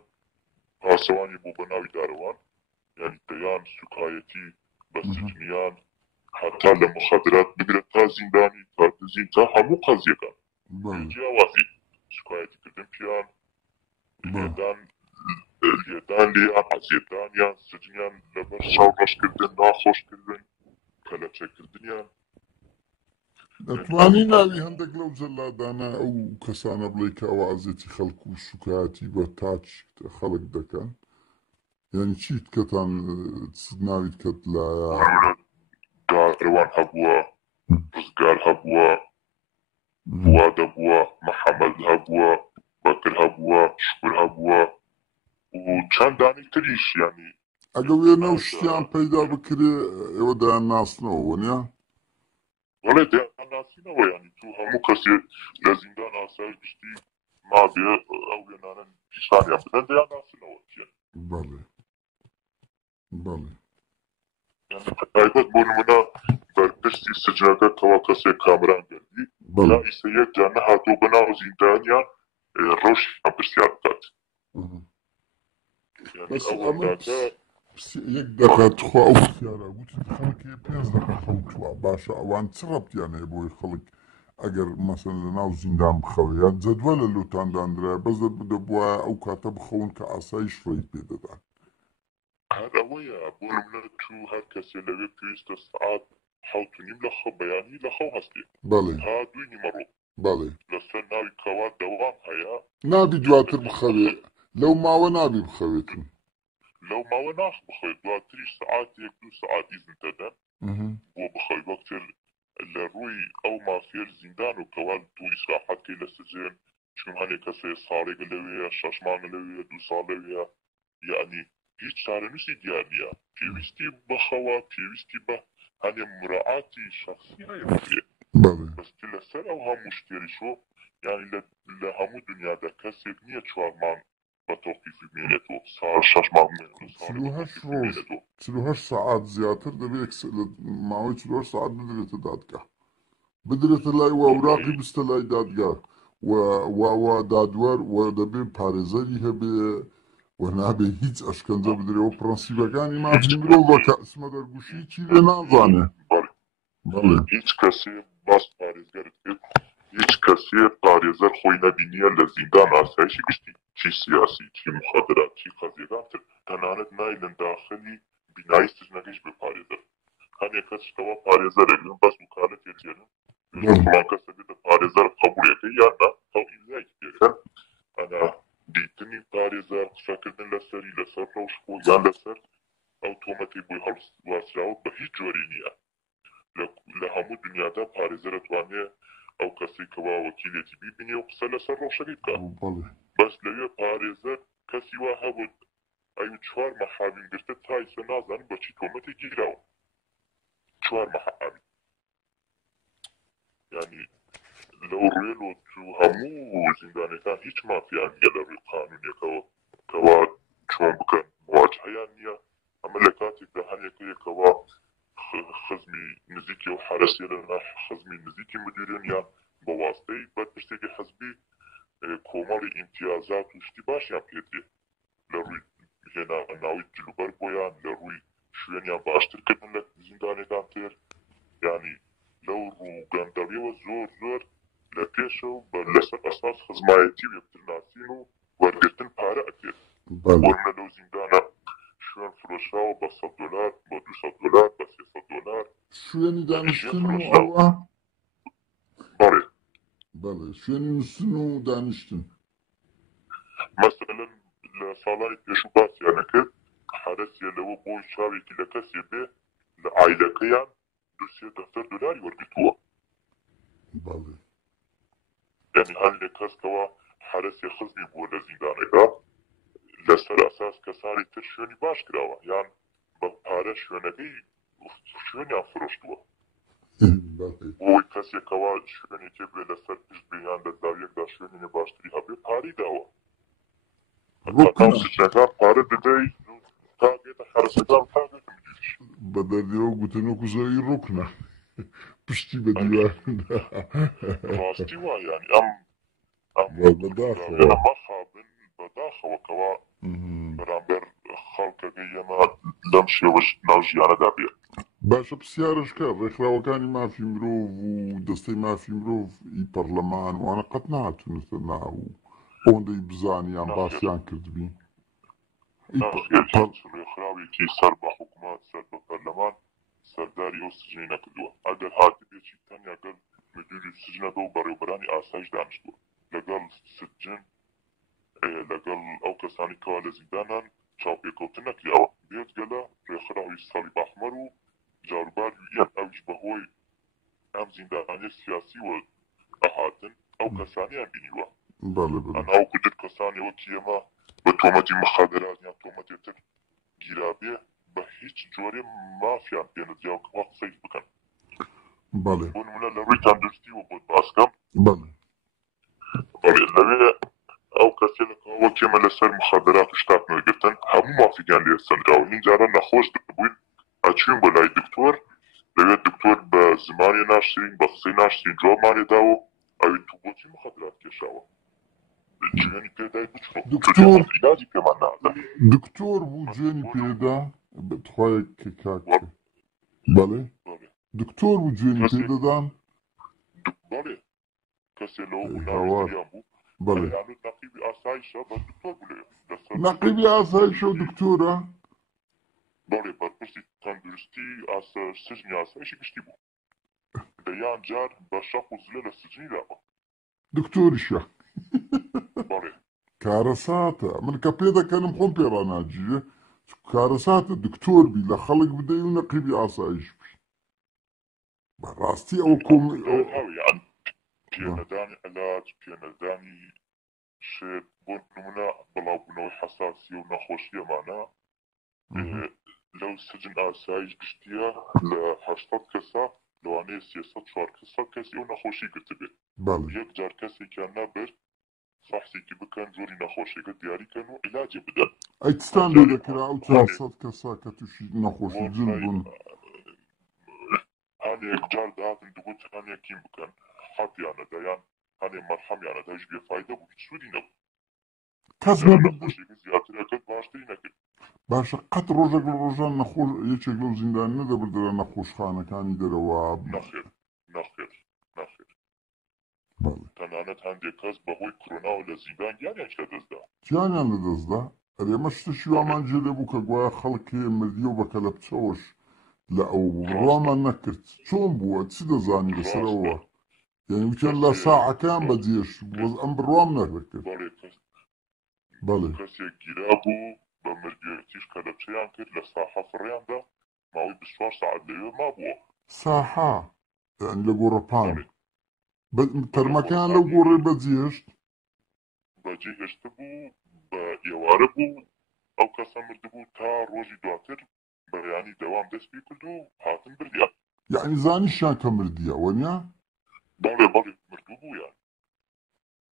پاسەوانی بوو بە ناوی دارەوان یعنی دەیان سوکایەتی بە سجنیان حتا لە مخدرات بگرێت تا زیندانی تا دزین تا هەموو قەزیەکان جیاوازی سوکایەتیکردن پیان لێدان لێیان عەزیەتدانیان سجنیان لەبەر شاو ڕەشکردن ناخۆشکردن کەلەچەکردنیان. دەتوانی ناوی هەندێک لەو جەلادانە ئەو کەسانە بڵێ کە ئەوازێتی خەڵکو و سوکایەتی بە تاچ خەڵک دەکەن یعنی چیت کەتان ناویت کەت لایە داڕوان هەبووە ڕزگار هەبووە فواد هەبووە محەممەد هەبووە بەکر هەبووە شکر هەبووە و چەندانی تریش ینی ئەگە وێنە و شتیان پەیدا بکرێ ئێوە دایان ناسنەوە وەنیا وەڵێ دەیان ناسینەوە ینی تو هەموو کەسێک لە زیندان ئاسایش گشتی مابێ ئەو وێنانە پیشانیان بدەن دەیان ناسنەوە چیە. بەڵێ تایبەت بۆ نمونە بەرپشتی سجنەکە کەوا کەسێک کامران گەردی لا ئیسەیەک جا نەهاتۆ بەناو زیندانیان ڕۆژیان پرسیار بکات یەک دەقەت خوا ئەو پرسیارە گوتی خەڵکی 5 دقە خەوتووە باشە ئەوان چ ڕەبتیان هەیە بۆی خەڵک ئەگەر مەسەن لە ناو زیندان بخەوێ یان جەدوە لە لۆتاندانرا بەس دەبووە ئەو کاتە بخەون کە ئاسایش ڕێی پێدەدات هەر ئەوەیە بۆ نمونە تو هەر کەسێ لەوێ پێویستە سعات 7:30 لە خەو بەیانی لە خەو هەستێت تا 2 نیمەڕۆ بەڵێ لەسەر ناوی کەوا دەوام هەیە نابی دواتر بخەوێ لەو ماوە نابی بخەوێتن لەو ماوە ناخ بخەوێت دواتریش سعاتێک 2 سعات ئیزن دەدەن بۆ بخەوی وەکتر لە ڕووی ئەو مافێر زیندان و کەوا تو ئیسراحەتکەی لە سجن چون هەنێک کەسێ ساڵێکە لەوەیە 6 مانگە لەوەیە 2 ساڵ لەوەیە یعنی هیچ چارەنووسی دیار نییە پێویستی بەخەوە پێویستی بە هەنێ مراعاتی شخصی هەیە بکرێت بەستی لەسەر ئەو هەموو شتێریشۆ یعنی لە هەموو دنیادا کەسێک نییە 4 مانگ بتوقيف بمينتو صار شاش معمول صار چلوهش بتوقيف روز بمينتو 48 ساعات زياتر دبي معوي 48 ساعات بدرت دادقة بدرت لاي وأوراقي بستلاي دادقة و دادوار ودبي باريزري هبي وهنا به هیچ ئەشکەنجە بدرێ و پرەنسیبەکانی مافی مرۆڤ بە ئسمە دەرگوشی چی لێ نازانێ بەڵێ هیچ کەسێ باس پارێزگەرت کرد هیچ کەسێ پارێزەر خۆی نەبینیە لە زیندان ئاسایشی گشتی چی سیاسی چی مخابرات چی قەزیێدان تر تەنانەت نایلن داخلی بینایی سجنەکەیش بێ پارێزەر هەندێک کەس شتەوە پارێزەرێکن بەس وکالەت تێجێنن فڵان کەسە بێتە پارێزەر قبولێکە یان نا ئەو ئیمزای تێکەن ئەنا دیتنی پارێزەر قسەکردن لەسەری لەسەر ڕەوشبوو یان لەسەر ئەو تۆمەتی بۆی هەڵواسراوە بە هیچ جۆری نییە لە هەموو دنیادا پارێزەر دەتوانێت ئەو کەسی کەوا وەکیلێتی بیبینێ و قسە لەسەر ڕۆژەکەی بکات بەس لەوێ پارێزەر کەسی وا هەبوو ئەو 4 مەحاوین گرتە تایسە نازانم بەچی تۆمەتی گیراوە 4 مەحاوین ینی لەو ڕێلۆ تو هەموو زیندانەکان هیچ مافیان نییە لە ڕووی قانونیەکەوە کەوا چۆن بکەن مواجهەیان نییە ئەمە لە کاتێکدا هەنێکەیەکەوە خزمی نزیکی و حرەسیە لە خزمی نزیکی مدیرێن یان بە واستەی بەرپرسێکی حەزبی کۆمەڵی ئیمتیازات و شتی باشیان پێدێ لە ڕووی هێنا ناوی جلوبەر بۆیان لە ڕووی شوێنیان باشترکردن لە زیندانێکان تر ینی لەو ڕوو گەندەڵیەوە زۆر لە پێشەوە لەسەر ئەساس خزمایەتی و یەکترناسین و وەرگرتن پارە ئەکرێت وەرنە لەو زیندانە شوێن فرۆشراوە بە $100 بە $200 بە $300 شوێنی دانیشتن و ئەوە بەڵێ شوێنی نووسن و دانیشتن مەسەلەن لە ساڵانی پێشوو باسییانە کرد حرەسیە لەوە بۆی چاوێکی لە کەسێ بێ لە ئایلەکەیان $200 وەرگرتووە یعنی هەندێک کەسکەوە حرەسی خزمی بووە لە زیندانەکە لەسەر ئەساس کەسانی تر شوێنی باش کراوە یان بە پارە شوێنەکەی شوێنیان فرۆشتووە بۆی کەسێکەوە شوێنی تێ بێ لەسەر پشت بێیان لە زاویەکدا شوێنی باشتری هەبێ پارەی داوە سجنەکان پارە دەدەی تا بێتە حرەسەکان تا بێتە مدیریش بە دەردەوە گوتنۆکو زەوی ڕوکنە پشتی بە دیواردا ڕاستی وایە ینی بەداخەوە مەخابن بەداخەوەکەوە بەرامبەر خەڵکەکەی ئێمە لەم شێوەش ناو ژیانەدا بێ باشە پرسیارشکە ڕێکخراوەکانی مافی مرۆڤ و دەستەی مافی مرۆڤ ئی پەرلەمان وانە قەت نهاتونەتە ناو ئەوەندەی بزانیان باسییان کردبین ڕێکخراوێکی سەر بە حکوومەت سەر بە پەرلەمان سەرداری ئەو سجنی نەکردووە ئەگەر هاتبێکی تەنیا گەل مدیری سجنەکە و بەڕێوەبەرانی ئاسایش دانیشتووە لەگەڵ سجن لەگەڵ ئەو کەسانی کەوا لە زیندانان چاوپێکەوتن نەکراوە بێت گەلە ڕێکخراوی سەلیب ئەحمەر و جاروبار یەن ئەویش بەهۆی ئەم زیندانانی سیاسی وە ئەهاتن ئەو کەسانیان بینیوە ئەناو کودر کەسانی وەکی ئێمە بە تۆمەتی مخابرات یان تۆمەتێ تر گیرابێ بە هیچ جۆرێ مافیان پێنەدراوکەوە قسەی بکەن بۆ نمونە لە ڕووی تەندروستیوە بۆت باسکەم لەوێ ئەو کەسێکەوە وەکێمە لەسەر مخابرات و شتات نەگرتن هەموو مافیگیان لێ سەنراوە اینجارە نەخۆش دەبووین ئەچوین بۆ لای دکتۆر لەوێ دکتۆر بە زمانی ناشرین بە قسەی ناشرین جوابمانێداوە ئەوی تو بۆچی مخابرات کێشاوە جوێنی پێدای دکتۆر عیلاجی پێمان نادا دکتۆر بوو جوێنی پێدا بەتخوایە کاکە بەڵێ دکتۆر بوو جوێنی پێدەدان بەڵێ کەسێ لەوە بوو بەڵێ نەقیبی ئاسایشە بە دکتۆر بوو نەقیبی ئاسایشە و دکتۆرە بەڵێ بەرپرسی تەندروستی سجنی ئاسایشی گشتی بوو دەیان جار بە شەق و زلە لە سجنی داوە دکتۆریشە بەڵێ کارەساتە من کە پێ دەکەنم خۆم پێڕاناجیە کارەساتە دکتۆر بی لە خەڵک بدەی و نەقیبی ئاسایش بی بەڕاستی ئەو پێنەدانی علاج پێنەدانی شێت بۆ نمونە بڵاوبوونەوەی حەساسی و نەخۆشی ئەمانە لەو سجن ئاسایش گشتیە لە 80 کەسە لەوانەیە 300-400 کەسی ئەو نەخۆشی گرتبێت یەک جار کەسێکیان نەبرد فحصێکی بکەن جۆری نەخۆشیەکە دیاریکەن و عیلاجی بدەن. ئەیتستان لێ دەکرا ئەو 400 کەسا کە تووشی نەخۆشی جن بوون هەنێک جار داهاتن دوگوت هەنێکیم بکەن حەتیانەدا یان هەنێ مەرحەمیانەدا هیچ بێفایدە بوو هیچ سوودی نەبوو. کەس نەخۆشیەکە زیاترەکەت باشتری نەکرد. باشە قەت ڕۆژێک لە ڕۆژان نەخۆش یەکێک لەو زیندان نەدەبردرە نەخۆشخانەکانی دەرەوە نەخێر تەنانەت هەندێک کەس بەهۆی کۆرۆناوە لە زیندان گیانیان لەدەستدا گیانیان لەدەستدا ئەرێمە شتێکی وامان جێ لێبوو کە گوایە خەڵکێ مردیە و بە کەلەپچەوەش لە ئەو ڕامان نەکرد چۆن بووە چی دەزانی لەسەرەوە یعنی وتیان لە ساعەکان بەجێش ئەم بڕوام نەکرد بەڵێ کەسێک گیرا بوو بە مردوێتیش کەلەپچەیان کرد لە ساحە فڕیاندا ماوەی 24 ساعت لەوێ مابووە ساحە لە گۆڕەپان تەرمەکان لەو گۆڕێ بەجێشت هێشتە بوو بە ئێوارە بوو ئەو کەسە مردبوو تا ڕۆژی دواتر بەیانی دەوام دەست پێ کرد و هاتن بردیان یعنی زانیشیان کە مردیە وەنیا بەڵێ مردوو بوو یان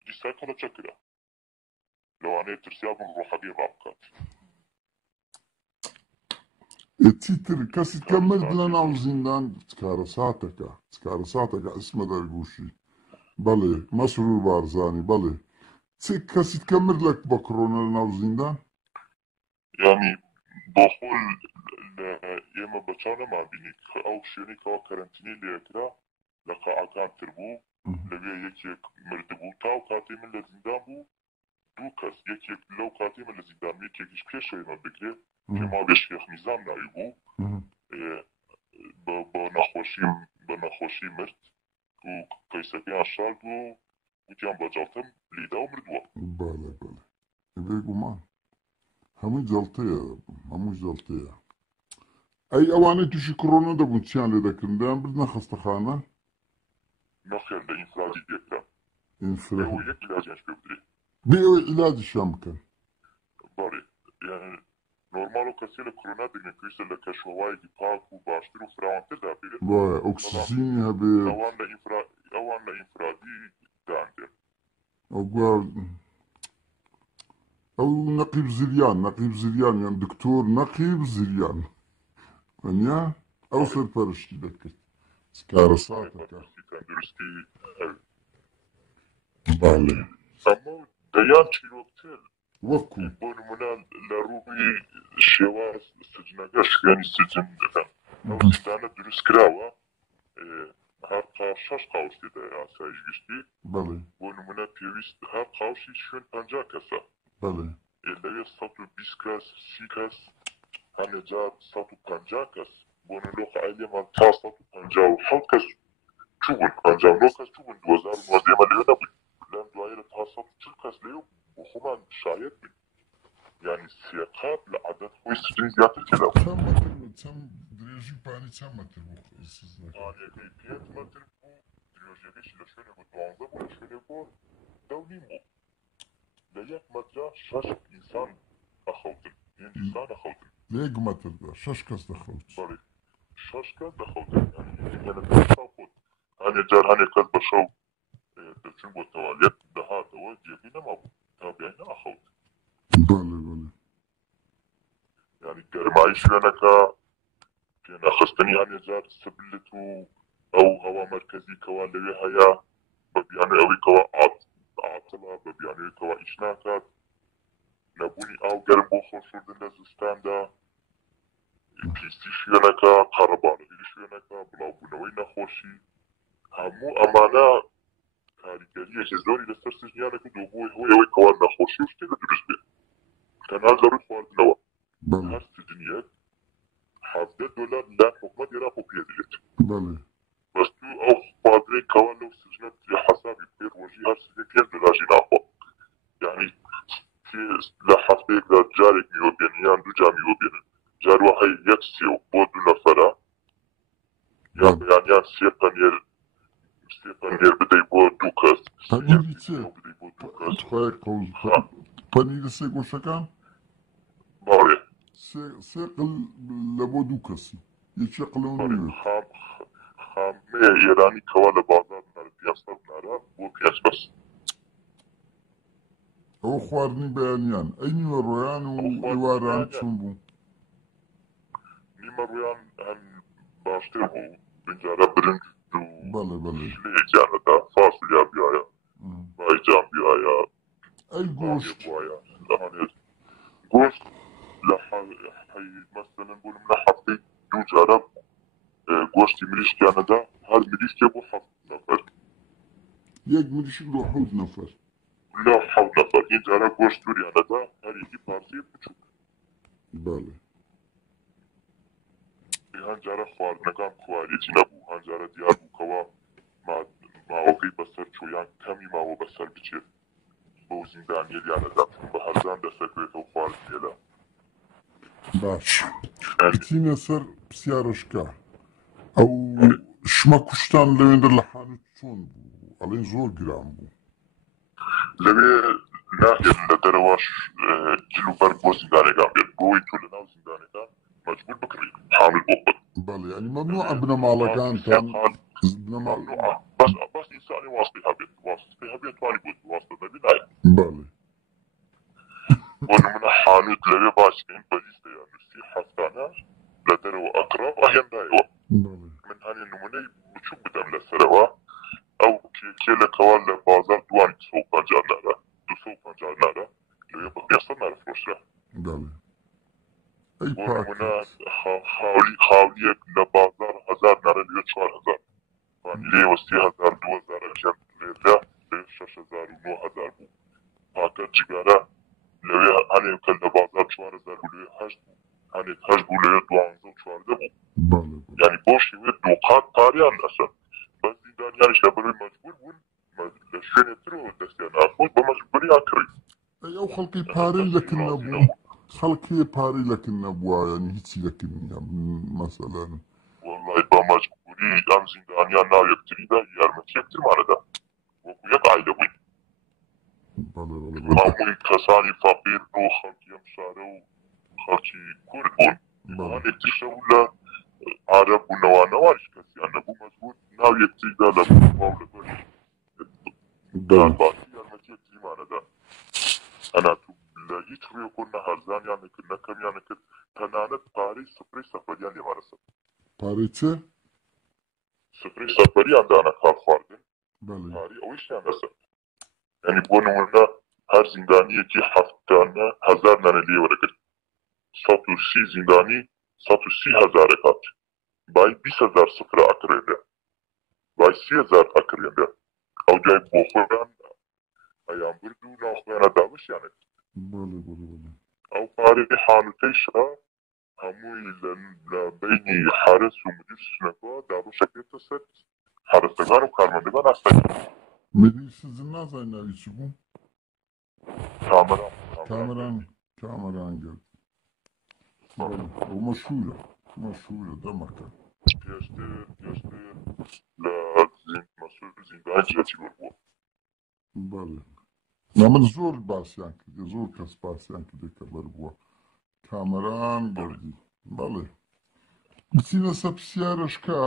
دیسا کەلەپچە کرا لەوانەیە ترسیا بوون ڕۆحەکەی ڕابکات چیتر کەسی کە مرد لە ناو زیندان چکارە ساتەکە ئەسمە دەرگوشی بەڵێ مەسرور بارزانی بەڵێ چی کەسیت کە مرد لە بە کڕۆنە لە ناو زیندان یعنی بۆ خۆل ئێمە بەچاو نەمابینی ئەو شوێنێکەوە کەرەنتینی لێکرا لە قاعەکان تر بوو لەوێ یەکێک مردبوو تا و کاتێ من لە زیندان بوو دوو کەس یەکێک لەو کاتێ من لە زیندان یەکێکیش پێشەوەمە بگرێ پێما بێ شێخ میزان ناوی بوو بە نەخۆشی مرد و قەیسەکەیان شار بوو وتیان بەجاڵتەم لیدا و مردووە بەڵێ بێگومان هەمووی جەڵتەیە ئەی ئەوانەی تووشی کڕۆنە دەبوون چیان لێ دەکردن دەیان بردنە خەستەخانە نەخێر لە ئینفرادی دێکرا یەک عیلاجیانش پێ بدرێ بێ ئەوەی عیلاجیشیان بکەن بەڵێ نۆرمال و کەسێ لە کۆرۆنا دەگنە پێویستە لە کەشوهەوایەکی پاک و باشتر و فراوانتردا بێت وایە ئۆکسیژینی هەبێت ئەوان لە ئینفرادی داندێن ئەو نەقیب زریان یان دکتۆر نەقیب زریان وەنیا ئەو سەرپەرشتی دەکرد کارە ساتەکە تەندروستی باڵێ ئەمە دەیان چیرۆکتر وەکو بۆ نمونە لە ڕووی شێواز سجنەکە شوێنی سجن دەکەن ئەو زیندانە دروست کراوە هەر قاو 6 قاوس تێدا ئاسایش گشتی بەڵێ بۆ نمونە پێویست هەر قاوشی شوێن 50 کەسە بەڵێ لەوێ 120 کەس 30 کەس هەنێجار 150 کەس بۆ نلۆخ عیلێمان تا 157 کەس چوون 59 کەس چوون 2009 ئێمە لەوێ نەبووین لەم دوایە لە تا 140 کەس لێو بۆ خۆمان شاید بین یعنی سێقات لە عەدەد خۆی سجن زیاتر تێدا چەند درێژی پانی چەند مەتر بوو پانیەکەی 5 مەتر بوو درێژیەکەیشی لە شوێنێک بۆ 12 بوو لە شوێنێک بۆ 2.5 بوو لە 1 مەترا 6 ئینسان ئەخەوتن ئینسان ئەخەوتن لە 1 مەتردا 6 کەس دەخەوت بەڵێ 6 کەس دەخەوتن هەنێجار هەنێک کەس بە شەو دەچون بۆ تەوالێت دەهاتەوە جێگەی نەمابوو تا بیانە ئەخەوت بەڵێ یعنی گەرمایی شوێنەکە پێنەخستنی هەنێجار سبلت و ئەو هەوا مەرکەزی کەوا لەوێ هەیە بە بیانەی ئەوەی کەوا عاتڵە بە بیانەوەی کەوا ئیش ناکات نەبوونی ئاو گەرم بۆ خۆشوردن لە زستاندا پیستی شوێنەکە قەڕەبانەوی شوێنەکە بڵاوبوونەوەی نەخۆشی هەموو ئەمانە کاریگەریەکی زۆری لەسەر سژنیانەکە و بۆی هۆی ئەوەی کەوا نەخۆشی و شتێکە دروست بێت تەنها لە ڕووی خواردنەوە هەر سجنیەک $17 لە حکومەت عێراق پێ دێت بەس تو ئەو خواردنەی کەوا لەو سجنەت حەسابی پێ ڕۆژی هەر سجنێک $5 ناخۆ یعنی لە هەفتەیەکدا جارێک میوە بێنن یان 2 جار میوە بێنن جاروا هەیە 1 سێو بۆ 2 نەفەرە یان 3 پەنیر بدەی بۆ 2 کەس پەنیری چێ پەنیرە سێ گۆشەکان باڵێ سێ قل لە بۆ 2 کەسی یەکێ قلەوە نەوێت خامەیە ئێرانی کەوا لە بازار نارە پیاسە نارە بۆ 5 بەس ئەو خواردنی بەیانیان ئەی نیوە ڕۆیان و ئێواران چۆن بوو؟ نیمە ڕویان هەم باشتر بوو بنجارە برنج و بەڵێ بەڵێ شلەیەکیانەدا فاسولیا بیایە بایجان بیایە ئەی گۆشت وایە گۆشت لە مەسەلەن بۆ نمونە هەفتەی دوو جارە گۆشتی مریشکیانەدا هەر مریشکێ بۆ 7 نەفەر یەک مریشک بۆ 7 نەفەر لا 7 نەفەر این جارە گۆشت دووریانەدا هەر یەکی پارچەی بچووک بەڵێ هەنجارە خواردنەکان کوالیتی نەبوو هەنجارە دیار بووکەوە ماوەکەی بەسەر چۆیان کەمی ماوە بەسەر بچێت بەو زیندانیەلیانەدا بە هەرزان دەسەکرێتەوە خواردنێدا باش بچینە سەر پرسیارەشکە ئەو شمە کوشتان لەوێندە لە حانوت چۆن بوو ئەڵێن زۆر گران بوو لەوێ ناهێن لە دەرەوەش جلوبەر بۆ زیندانەکان بێت بۆی تۆ لە ناو زیندانەکان مەجبور بکڕیت حامل بۆ خۆت بەڵێ ینی مەمنوعە بنەماڵەکانتان بەس ئینسانی واسطەی هەبێت واسطەی هەبێت توانی بۆ واسطە نەبێ نایە بەڵێ بۆ نمونە حانوت لەوێ باشکەین بە لیستەیان نووسی هەفتانە لە دەرەوە ئەقڕا هێندایەوە من هەنێ نمونەی بچووک بدەم لەسەرەوە ئەو کێلەکەوە لە بازار دوان 250 نارە 250 نارە لەوێ بە 500 نارە فرۆشرا بەڵێ ئەی بۆ پاک نمونە خاولیەک لە بازار 1000 نارە لێ 4000 لێوە 3000 2000 ئەکیان لێدا لێ 6000 و 9000 بوو پاکە جگارە لەوێ هەنێکە لە بازار 4000 بوو لێ 8 بوو هەنێک 8 بوو لێ 12 و 14 بوو بەڵێ یعنی بۆ شێوێ دووقات پاریان ئەسەن بەس زیندانیانیش لە بەروی مەجبور بوون لە شوێنێ ترەوە دەستیان ئاخۆت بە مەجبوریان کرد ئەو خەڵکی پارەی لەکن نەبوو خەڵکی پارەی لەکن نەبووە ینی هیچی لەکن نییە مەسەلەن وەڵای بە مەجبوری ئەم زیندانیان ناو یەکتریدا یارمەتی یەکترمانەدا وەکو یەک عایلە بووین هەمووی کەسانی فەقیر و خەڵکی ئەم شارە و خەڵکی کورد بوون هەنێک تشە بوو لە عارەب بوونەوانەوەش کەسیان نەبوو مەجبور ناو یەکتریدا لە باو لەبەر باسی یارمەتی یەکتریمانەدا ئەناتوو لە هیچ ڕێکۆ نە هەرزانیان نەکرد نەکەمیان نەکرد تەنانەت پارەی سفرەی سەفەریان لێمانەسەر پارەی چێ؟ سفرەی سەفەریان دانا کار خواردن بەڵێ پارەی ئەوەیشیان لەسەر یعنی بۆ نمونە هەر زیندانیەکی هەفتانە 1000 نانە لێ وەرەگرت 130 زیندانی 130,000 کات بای 20,000 سفرە ئەکرێنێ بای 30,000 ئەکرێنێ ئەو دوای بۆ خۆیان ئەیان برد و ناوخۆیانە داوەشیانێت بەڵێ بەڵێ بەڵێ ئەو پارەی حانوتەیشە هەمووی لە بینی حارس و مدیر سژنەکەوە دابەشەکرێتە سەر حارسەکان و کارمەندەکان ئاستەکان مدیر سزن نازای ناوی چی بوو؟ کامەران گرت ئەو مەشهورە دەمەکە پێشتر لە مەسئول زیندان جێتی بووە بەڵێ من زۆر باسییان کرد زۆر کەس باسییان کردێ کە بەربووە کامەران گەردی بەڵێ بچینە سە پرسیارەشکە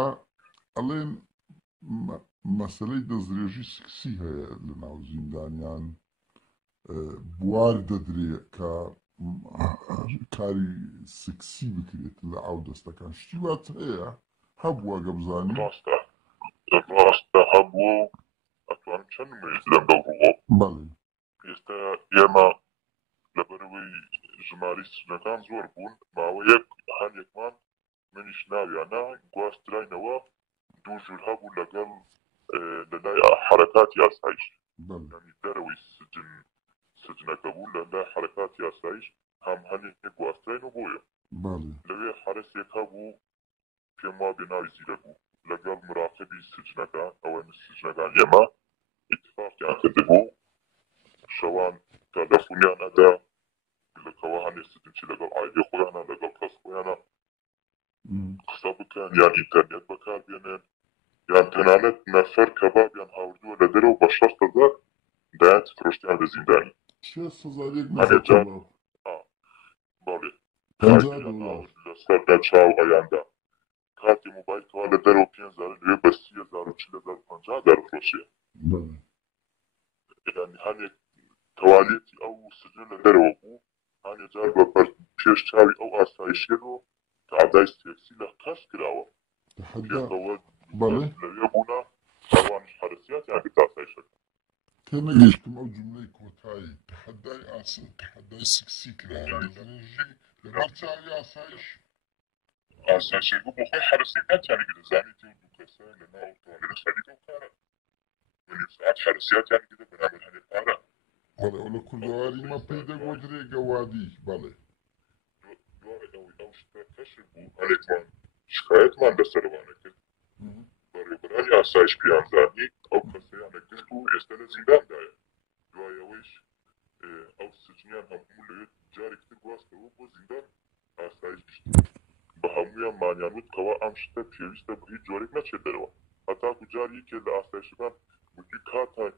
ئەڵێن مەسەلەی دەستدرێژی سکسی هەیە لە ناو زیندانیان بوار دەدرێ کە کاری سکسی بکرێت لە ئاو دەستەکان شتی وات هەیە هەبووە گە بزانانی ڕاستە هەبووە و ئەتوانم چەند نمێت لەم دەوڕووە بەڵێ ئێستا ئێمە لەبەرەوەی ژماری سژنەکان زۆر بوون ماوەیەک هەندێکمان منیش ناویانە گواستراینەوە دوو ژوور هەبوو لەگەڵ لەلای حرەکاتی ئاسایش دەرەوەی سجنەکە بوو لەلای حرەکاتی ئاسایش هەم هەندێک گواستراینەوە بۆیە لەوێ حرەسێک هەبوو پێم وا بێ ناوی زیرە بوو لەگەڵ مراقبی سجنەکە ئەوە سجنەکان ئێمە ئیتفاقیان کردبوو شەوان تەلەفۆنیان ئەدا لەکەوە هەندێک سجنچی لەگەڵ عایلێ خۆیانە لەگەڵ کەس خۆیانە قسە بکەن یان ئینتەرنێت بەکاربێنن یان تەنانەت نەفەر کەبابیان هاوردووە لە دەرەوە بە 6,000 دایان فرۆشتیان لە زیندانی بەڵێ لەسەر دەچاو ئەیاندا کاتی موبایلەوە لە دەرەوە 5,000 لێ بە 30,000 و 40,000 50,000 فرۆشیە یعنی هەندێک تواليتي أو سجن لدروبو هاني جار ببر بيش تاوي أو آسايشيرو تعداي سيكسي لكاش كراوة تحدى كيقوى بله لبيبونا أوان حرسيات يعني بتاسايشك تنقيشكم أو جملة كوتاي تحداي سكسيك لها لدرجة لبرتاوي آسايش آسايشك بخوي حرسيات يعني كده زاني تيودو كسا لنا أو توالي لساليك وكارا من ساعات حرسيات يعني كده بنعمل هني كارا بله ولا كردواري ما بيدا قدري قوادي بله لو كشفوا عليك من شكايات من بسروانك براني آسايش بيان زاني أو كسيانك كنتو يستنى زندان دايا دوايا ويش أو سجنيان هم مولي جاري كتير بواسطة وبو زندان آسايش بشتو بهمويا مانيانوت كوا أمشتا بيويستا بهي جوريك نتشي دروا حتى كو جاري كي لآسايش بان وكي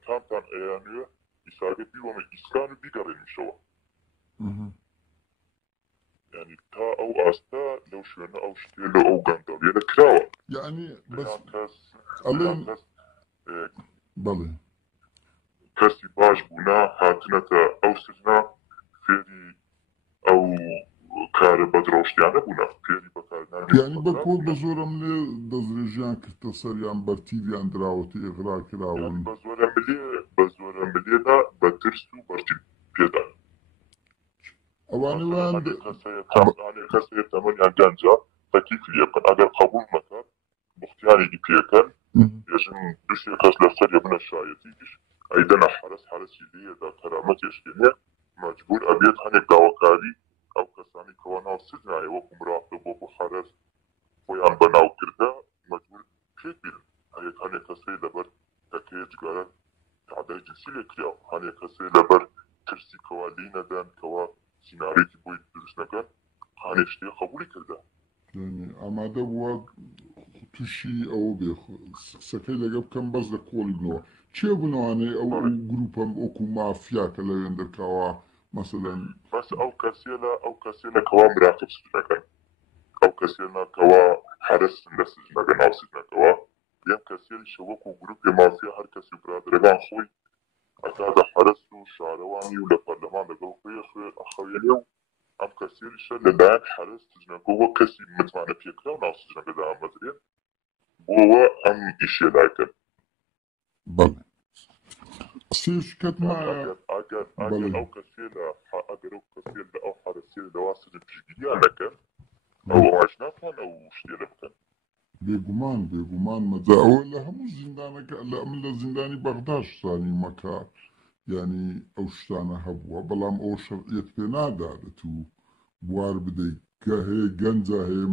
كانتان ايانويا إساقي بيوامي إسكانو بيقرين مشوا يعني تا أو أستا لو شونا أو شتيلو أو غاندو يلا كراوة يعني بس كاس ألين كاس بله كاسي باش بونا هاتنتا أو سجنا فيري أو كار بدروش يعني بونا فيري بكارنا يعني بكون بزورة من دزريجان كتصريان برتيليان دراوتي إغراء يعني كراون بزورة مليه دا بدرسو برتي بيدا أواني وان أنا كاسي تمن يعني جانجا تكيف يكن أجر قبول مكان مختياري يبيكن يجن بشي كاس لفتر يبنى الشايتيش أيضا حرس يديه دا كرامة يشكيني مجبور أبيت هني داوكاري أو كساني كوانا وسجناي وكم راقب وكو حرس ويان بناو كردا مجبور كيبير هني كسي لبر تكيج غارت تعداي جنسي لكياو هني كسي لبر ترسي كوالينا دان كوا سيناريكي بوي درسنكن هني اشتي قبولي كردا يعني أما دبوا تشي أو بيخ سكي لقب كم بس لكولي بنوا چه بنواني أو جروبهم أو مافيا كلا يندر كوا مثلا بس أو كسيلا كوا مراقب سجنكن أو كسيلا كوا حرس لسجنكن أو سجنكن كوا يم كسيل شوكو جروب مافيا هر كسي برادرغان خوي أتادا حرس وشارواني ولا برلمان لقل خوي أخوينيو أم كسيل شل لدان حرس سجنكو وكسي متمعنى فيكرا وناو سجنكن دا مدرين بوا أم إشي لايكن بله سيش كت ما أجر بله أو كسيلا أجر أو كسيلا أو حرسيلا دواسج بشجيا لكن أو عشنا كان أو شتيلا كان بيقومان مزا ولا هم زندانك لا من الزنداني بغداش ثاني مكا يعني أوشتانا هبوا بلام أو شرعية بنادا تو بوار بدي كهي جنزة هي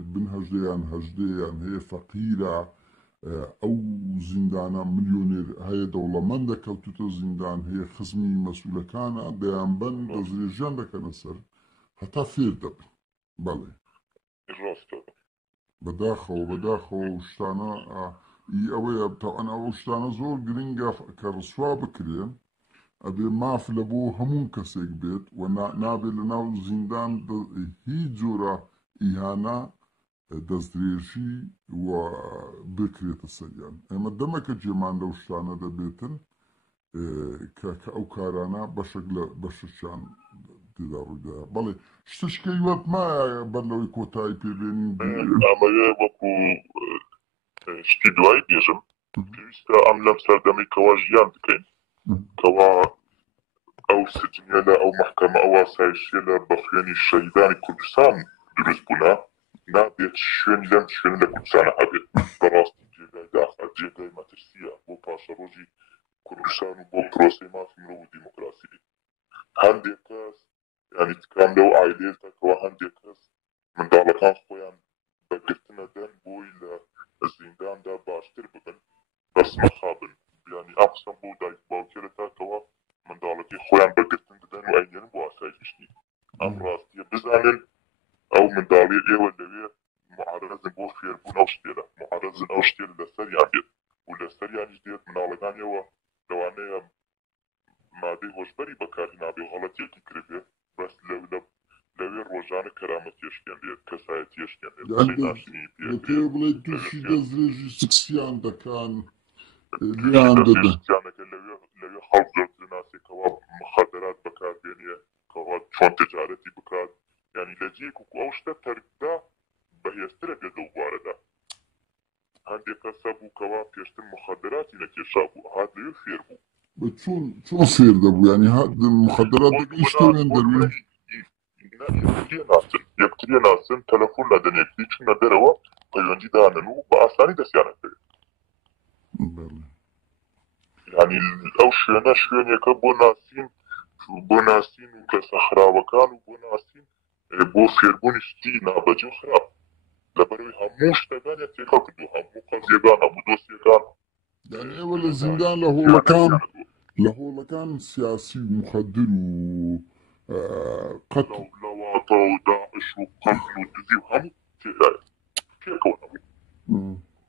بنهجديان هجديان هي فقيرة أو زندانا مليونير هي دولة من دكوتو زندان هي خزمي مسؤولة كان ديان بن دزريجان دكنا سر حتى فير دب بله الراستة بداخو وشتانا أوي طبعا أوشتانا زور جرينجا كرسوا بكريم أبي ما في لبو همون كسيك بيت ونابي لناو زندان هي جورا إهانة دزدريشي وبكرية السجان أما دمك جيمان دوشتانا دا بيتن كأو كارانا بشكشان تدارو دا بالي شتشكي وقت ما بلوي كوتاي بيبين أما يبقو شتي دواي بيجم كيستا أم لمسا دمي كواجيان بكين كوا أو سجنيلا أو محكمة أو سايشيلا بخياني الشهيداني كردستان دروس بنا نابيت شوين لم شوين لكردستان هابيت براستي جيغاي داخل جيغاي ماترسيا بو باشا روجي كردستان بو بروسي ما في مرو ديمقراسي هندي كاس يعني تكاملو عائليتا كوا هندي كاس من دالكان خويان بقرتنا دان بوي للزندان دا باشتر بكن بس مخابن يعني أحسن بو دايك باوكيرتا كوا من دالكي خويان بقرتن دان وأيين بو أسايشتي أم راستي بزانن أو من دالي إيوة اللي معرض بو خير بو نوشتيلا معرض نوشتيلا لسر يعني ولسر يعني جديد من دالكان يوا لوانيا مادي وجبري بكاري نابي غلطي كريبي بس لو روجانه كرامتي يشكن ديت كسايتي يشكن يعني لكي بلاي تشي دزريجي سكسيان دا كان اللي عنده ده لو خلق زرت ناسي كوا شلون تجارتي بكات يعني لجيك وكوشتا تركدا بهيستر بيدو واردا عندي كسب وكوا بيشتم مخدرات لك يشابو هذا يفيربو شو صير دبو يعني هاد المخدرات دك ايش تبين دروي؟ يكتري ناسن تلفون لدن يكتري شو ندروا قيونجي داننو بأساني دسيانا يعني أو شوين يكا بو ناسين وكسخرا وكان بو ناسين بو فيربون شتي نابجو خراب لبروي هموش تغان يتيقا كدو همو قضيقان همو دوسيقان يعني اول الزندان له لكان سياسي مخدر و قتل لواطا وداعش وقتل ودزي وهمو تيقا كيكو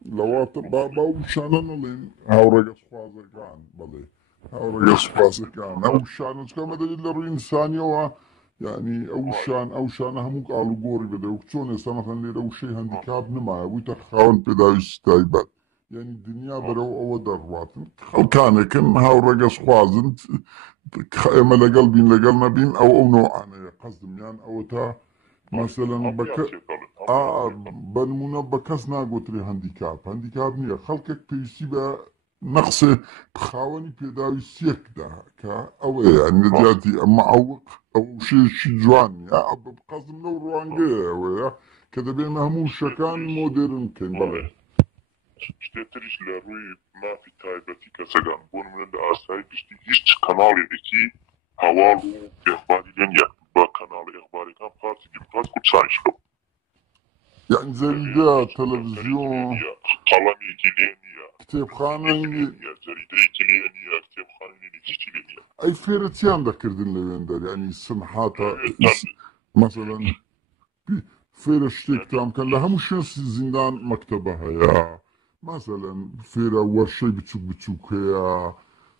لواطا باو شانن لين هاورا قصوازا كان بلي هاورا قصوازا كان او شانن كما دليل الانساني و يعني او شان همو قالوا قوري بدا وكتون سنة اللي لو شيء هانديكاب نما ويتخاون بدا يستايبات يعني الدنيا برو او دروات كان كم هاورا قصوازن اما لقلبين لقلنا بين او نوع انا قصدم يعني او تا مثلا بنمونا بكسنا قلت لي هانديكاب نية خلقك بيسيبا نقص بخاوني بيداوي سيك ده كا او يعني جاتي معوق او شي جوان يا بقصدم لو روانجي او كذا بين مهموش كان مودرن كان بلا شتيتريش لروي ما في تايبتي كسجان بون من الاساي بشتي هيش كانالي دكي هوالو اخباري لينيا بكانال اخباري كان بارتي ديمقراط كل سايش يعني زريدة تلفزيون قلمي كيلينيا كتاب خانة جريدة كيلينيا كتاب خانة كيلينيا اي فيرتيان ذكردن لي دار يعني السمحات مثلا فيرة شتيك كان لها مش زندان مكتبها يا مثلا فيرة ورشي بتشوك يا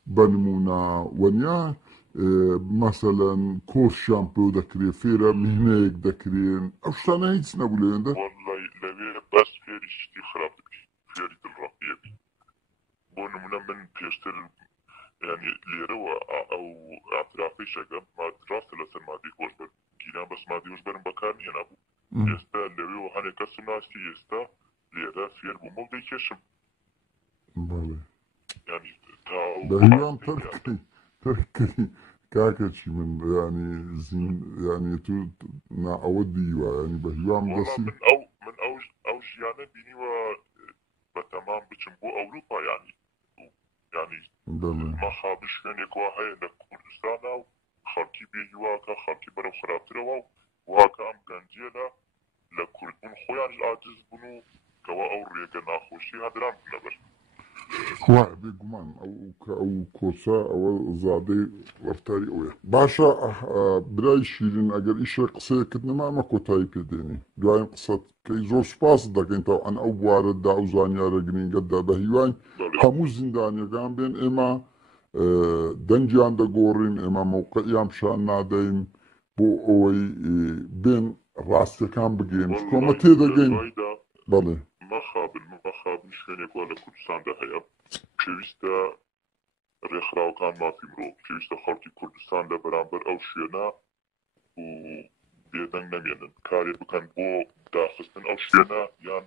بنمونا ونيا مثلا كورس شامبو ذكري فيرة مهنيك ذكرين أفشانا هيتس نقولين ده والله لبير بس فيري شتي خرابتك فيري الرقيبي بنمونا من بيشتر يعني ليروا أو اعترافي شغب ما دراسة لسن ما ديكوش بر جينا بس ما ديوش برن بكارني هنا بو يستا لبيو هاني كسو ناسي يستا ليرا فير بمو ديكشم بالي يعني تاو بهيوان تركي كاكتشي من يعني زين يعني تو نا أودي يعني بهيوان بسي من أو جيانا بيني و بتمام بچم بو أوروبا يعني ما خابش فين يكوا هاي لكردستان أو خلقي بيجي واكا خلقي برو خرابتر واكا أم غنجيلا لكردون خويا العاجز بنو كوا أو ريقا ناخوشي هدران بنبر واحد بيقمان أو كوسا أو زادي وفتاري أويا باشا براي شيرين أجر إيش قصة كدنا ما كوتاي بيديني دواين قصة كي زور سباس داك انت أن أو وارد دا أوزانيا رجنين قد بهيوان همو زندانيا قام بين إما دنجان دا قورين إما موقعيام شان نادين بو أوي بين راسي كان بجين شكو ما تيدا جين بله ما خابن شوين يكوا لكردستان دا هيا پێویستە ڕێکخراوەکان مافی مرۆڤ پێویستە خەڵکی کوردستان لە بەرامبەر ئەو شوێنە و بێدەنگ نەمێنن کارێ بکەن بۆ داخستن ئەو شوێنە یان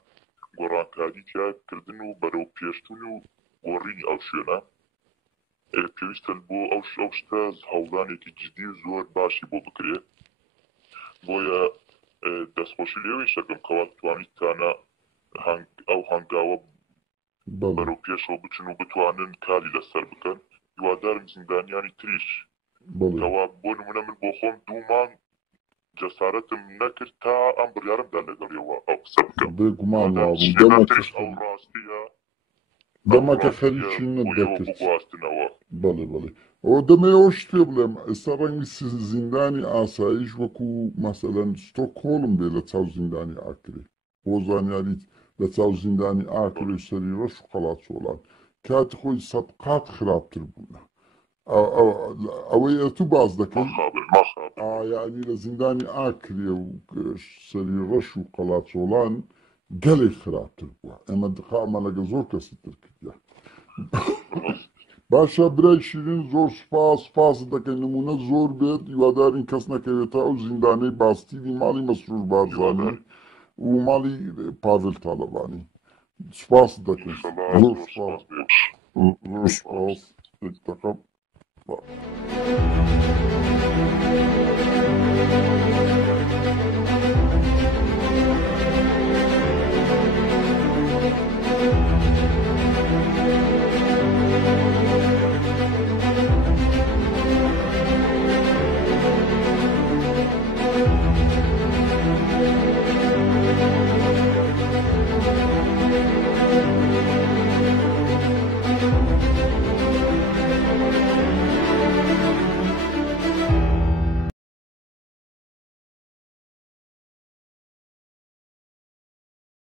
گۆڕانکاری تیاکردن و بەرەو پێشتون و گۆڕینی ئەو شوێنە پێویستە بۆ ئەو شتە هەوڵانێکی جدی و زۆر باشی بۆ بکرێت بۆیە دەستخۆشی لێوەی شەکەم کەوا توانیتانە ئەو هەنگاوە برو پیشو بچن و بتوانن کاری لسر بکن هیوادارم زندانیانی تریش کوا بۆ نمونە من بۆ خۆم دوومان جەسارەتم نەکرد تا ئەم بڕیارمدا لەگەڵیەوە ئەو قسە بکەم بێگومان ئەو ڕاستیە دەمەکە خەریکی نەدەکرد بگواستنەوە بەڵێ ئەو دەمەوە شتێ بڵێم ئێستا ڕەنگی زیندانی ئاسایش وەکو مەسەلەن ستۆکهۆڵم بێ لە چاو زیندانی ئاکرێ بۆ زانیاریت لە چاو زیندانی ئاکرێ سەری ڕەش و قەڵات چۆڵان کاتی خۆی سەدقات خراپتر بوونە ئەوەی تو باز دەکەن یعنی لە زیندانی ئاکرێ و سەری ڕەش و قەڵات چۆڵان گەلێک خراپتر بووە ئێمە دقامە لەگە زۆر کەسی تر کردە باشە برای شیرین زۆر سپاس دەکەین نمونە زۆر بێت هیوادارین کەس نەکەوێتە ئەو زیندانەی باستیلی ماڵی مەسرور بارزانانی و ماڵی پاڤل تاڵەبانی سپاس دەکەین زۆر سپاس زۆر سپاس